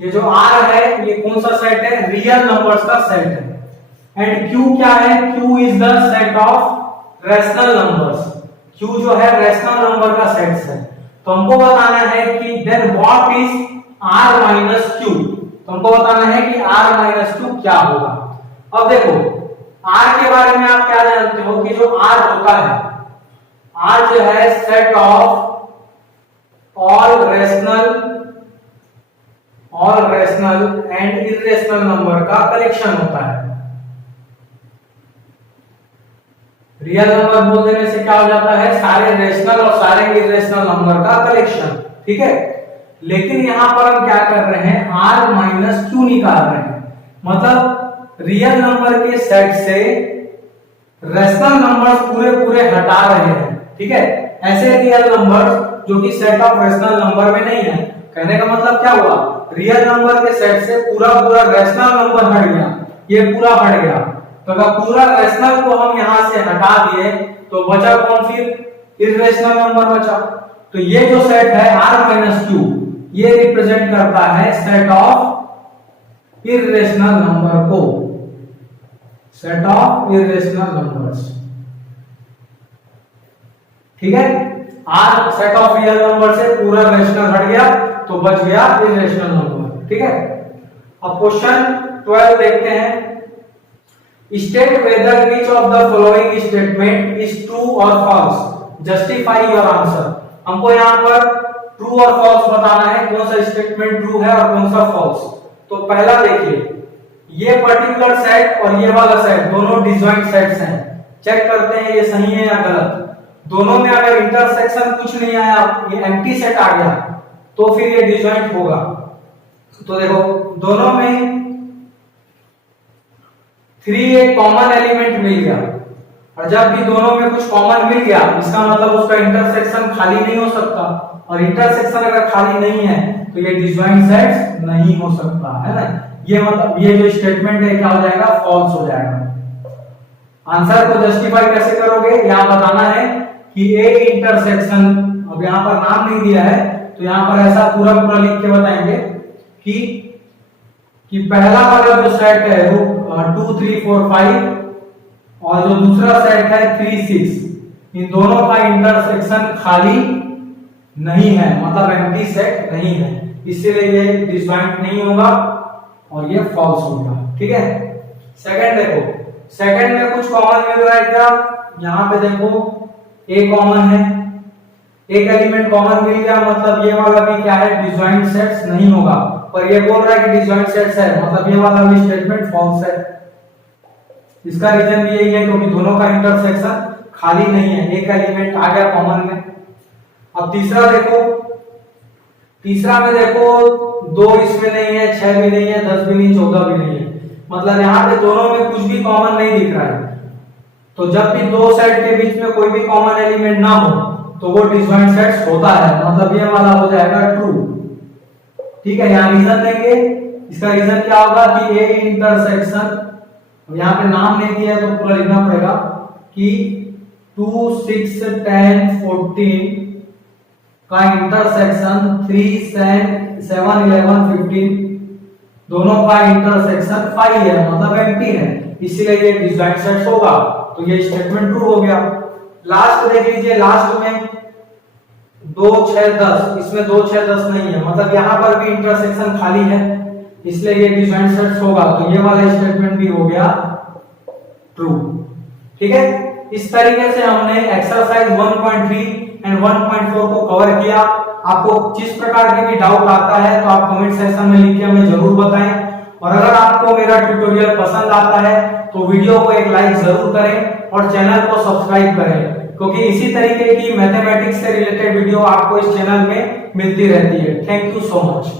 ये जो r है ये कौन सा सेट है, रियल नंबर्स का सेट है। एंड q क्या है, q is the set of rational numbers, q जो है रैशनल नंबर का सेट है। तो हमको बताना है कि then what is r minus q, तो हमको बताना है कि r माइनस q क्या होगा। अब देखो r के बारे में आप क्या जानते हो कि जो r होता है, r जो है set of all rational and irrational number का कलेक्शन होता है। रियल नंबर बोल देने से क्या हो जाता है, सारे रैशनल और सारे इरेशनल नंबर का कलेक्शन, ठीक है। लेकिन यहां पर हम क्या कर रहे हैं, r माइनस q निकाल रहे हैं, मतलब रियल नंबर के सेट से रैशनल नंबर्स पूरे पूरे हटा रहे हैं, ठीक है। ऐसे रियल नंबर्स जो कि सेट ऑफ रैशनल नंबर में नहीं है, कहने का मतलब क्या हुआ, रियल नंबर के सेट से पूरा पूरा रैशनल नंबर हट गया, ये पूरा हट गया। तो अगर पूरा रैशनल को हम यहां से हटा दिए तो बचा कौन, फिर इरेशनल नंबर बचा। तो ये जो सेट है r माइनस q, ये रिप्रेजेंट करता है सेट ऑफ इरेशनल नंबर को, सेट ऑफ इरेशनल नंबर्स, ठीक है। r set of real number से पूरा रैशनल हट गया तो बच गया इरेशनल नंबर, ठीक है। अब क्वेश्चन 12 देखते हैं। State whether which of the following statement is true और फॉल्स, जस्टिफाई योर आंसर। हमको यहाँ पर ट्रू और फॉल्स बताना है, कौन सा स्टेटमेंट ट्रू है और कौन सा फॉल्स। तो पहला देखिए, ये पर्टिकुलर सेट और ये वाला सेट दोनों डिसजॉइंट सेट्स हैं, चेक करते हैं ये सही है या गलत। दोनों में अगर इंटरसेक्शन कुछ नहीं आया, ये एम्प्टी सेट आ गया, तो फिर ये डिसजॉइंट होगा। तो देखो दोनों में 3 एक कॉमन एलिमेंट मिल गया, और जब भी दोनों में कुछ कॉमन मिल गया इसका मतलब उसका इंटरसेक्शन खाली नहीं हो सकता, और इंटरसेक्शन अगर खाली नहीं है तो ये डिसजॉइंट सेट्स नहीं हो सकता, है ना। ये मतलब ये जो स्टेटमेंट है क्या हो जाएगा, फॉल्स हो जाएगा। आंसर को जस्टिफाई कैसे करोगे, यहां बताना है कि ए इंटरसेक्शन, अब यहां पर नाम नहीं दिया है तो यहां पर ऐसा पूरा पूरा लिख के बताएंगे कि पहला वाला जो सेट है वो 2 3 4 5 और जो दूसरा सेट है 3 6, इन दोनों का इंटरसेक्शन खाली नहीं है, मतलब एम्प्टी सेट नहीं है, इसलिए ये डिसजॉइंट नहीं होगा और ये फॉल्स होगा, ठीक है। सेकंड देखो, सेकंड में कुछ कॉमन मिल रहा है क्या, यहां पे देखो ए कॉमन है, एक एलिमेंट कॉमन मिल गया, मतलब ये वाला भी क्या है, डिसजॉइंट सेट्स नहीं होगा। पर ये बोल रहा है कि डिसजॉइंट सेट्स है, मतलब ये वाला भी स्टेटमेंट फॉल्स है। इसका रीजन भी यही है क्योंकि दोनों का इंटरसेक्शन खाली नहीं है, एक एलिमेंट आ गया कॉमन में। अब तीसरा देखो, तीसरा में देखो 2 इसमें नहीं है, 6 भी नहीं है, 10 भी नहीं, 14 भी नहीं है, मतलब यहाँ पे दोनों में कुछ भी कॉमन नहीं दिख रहा है। तो जब भी दो सेट के बीच में कोई भी कॉमन एलिमेंट ना हो तो वो डिसजॉइंट सेट्स होता है, मतलब ये वाला हो जाएगा ट्रू, ठीक है। यहाँ रीजन देंगे, इसका रीजन क्या होगा कि ए इंटरसेक्शन, यहाँ पे नाम नहीं दिया है तो पूरा लिखना पड़ेगा कि 2 6 10 14 का इंटरसेक्शन 3 7 11 15 दोनों का इंटरसेक्शन 5 है, मतलब एम्प्टी है, इसीलिए ये डिसजॉइंट सेट्स होगा। तो ये स्टेटमेंट ट्रू हो गया। लास्ट देख लीजिए, लास्ट में 2 6 10, इसमें 2 6 10 नहीं है, मतलब यहाँ पर भी इंटरसेक्शन खाली है, इसलिए ये डिसजॉइंट सेट्स होगा। तो ये वाला स्टेटमेंट भी हो गया ट्रू, ठीक है। इस तरीके से हमने एक्सरसाइज 1.3 एंड 1.4 को कवर किया। आपको जिस प्रकार के भी डाउट आता है तो आप कमेंट सेक्शन में लिख के हमें जरूर बताएं। और अगर आपको मेरा ट्यूटोरियल पसंद आता है तो वीडियो को एक लाइक जरूर करें और चैनल को सब्सक्राइब करें, क्योंकि इसी तरीके की मैथमेटिक्स से रिलेटेड वीडियो आपको इस चैनल में मिलती रहती है। Thank you so much.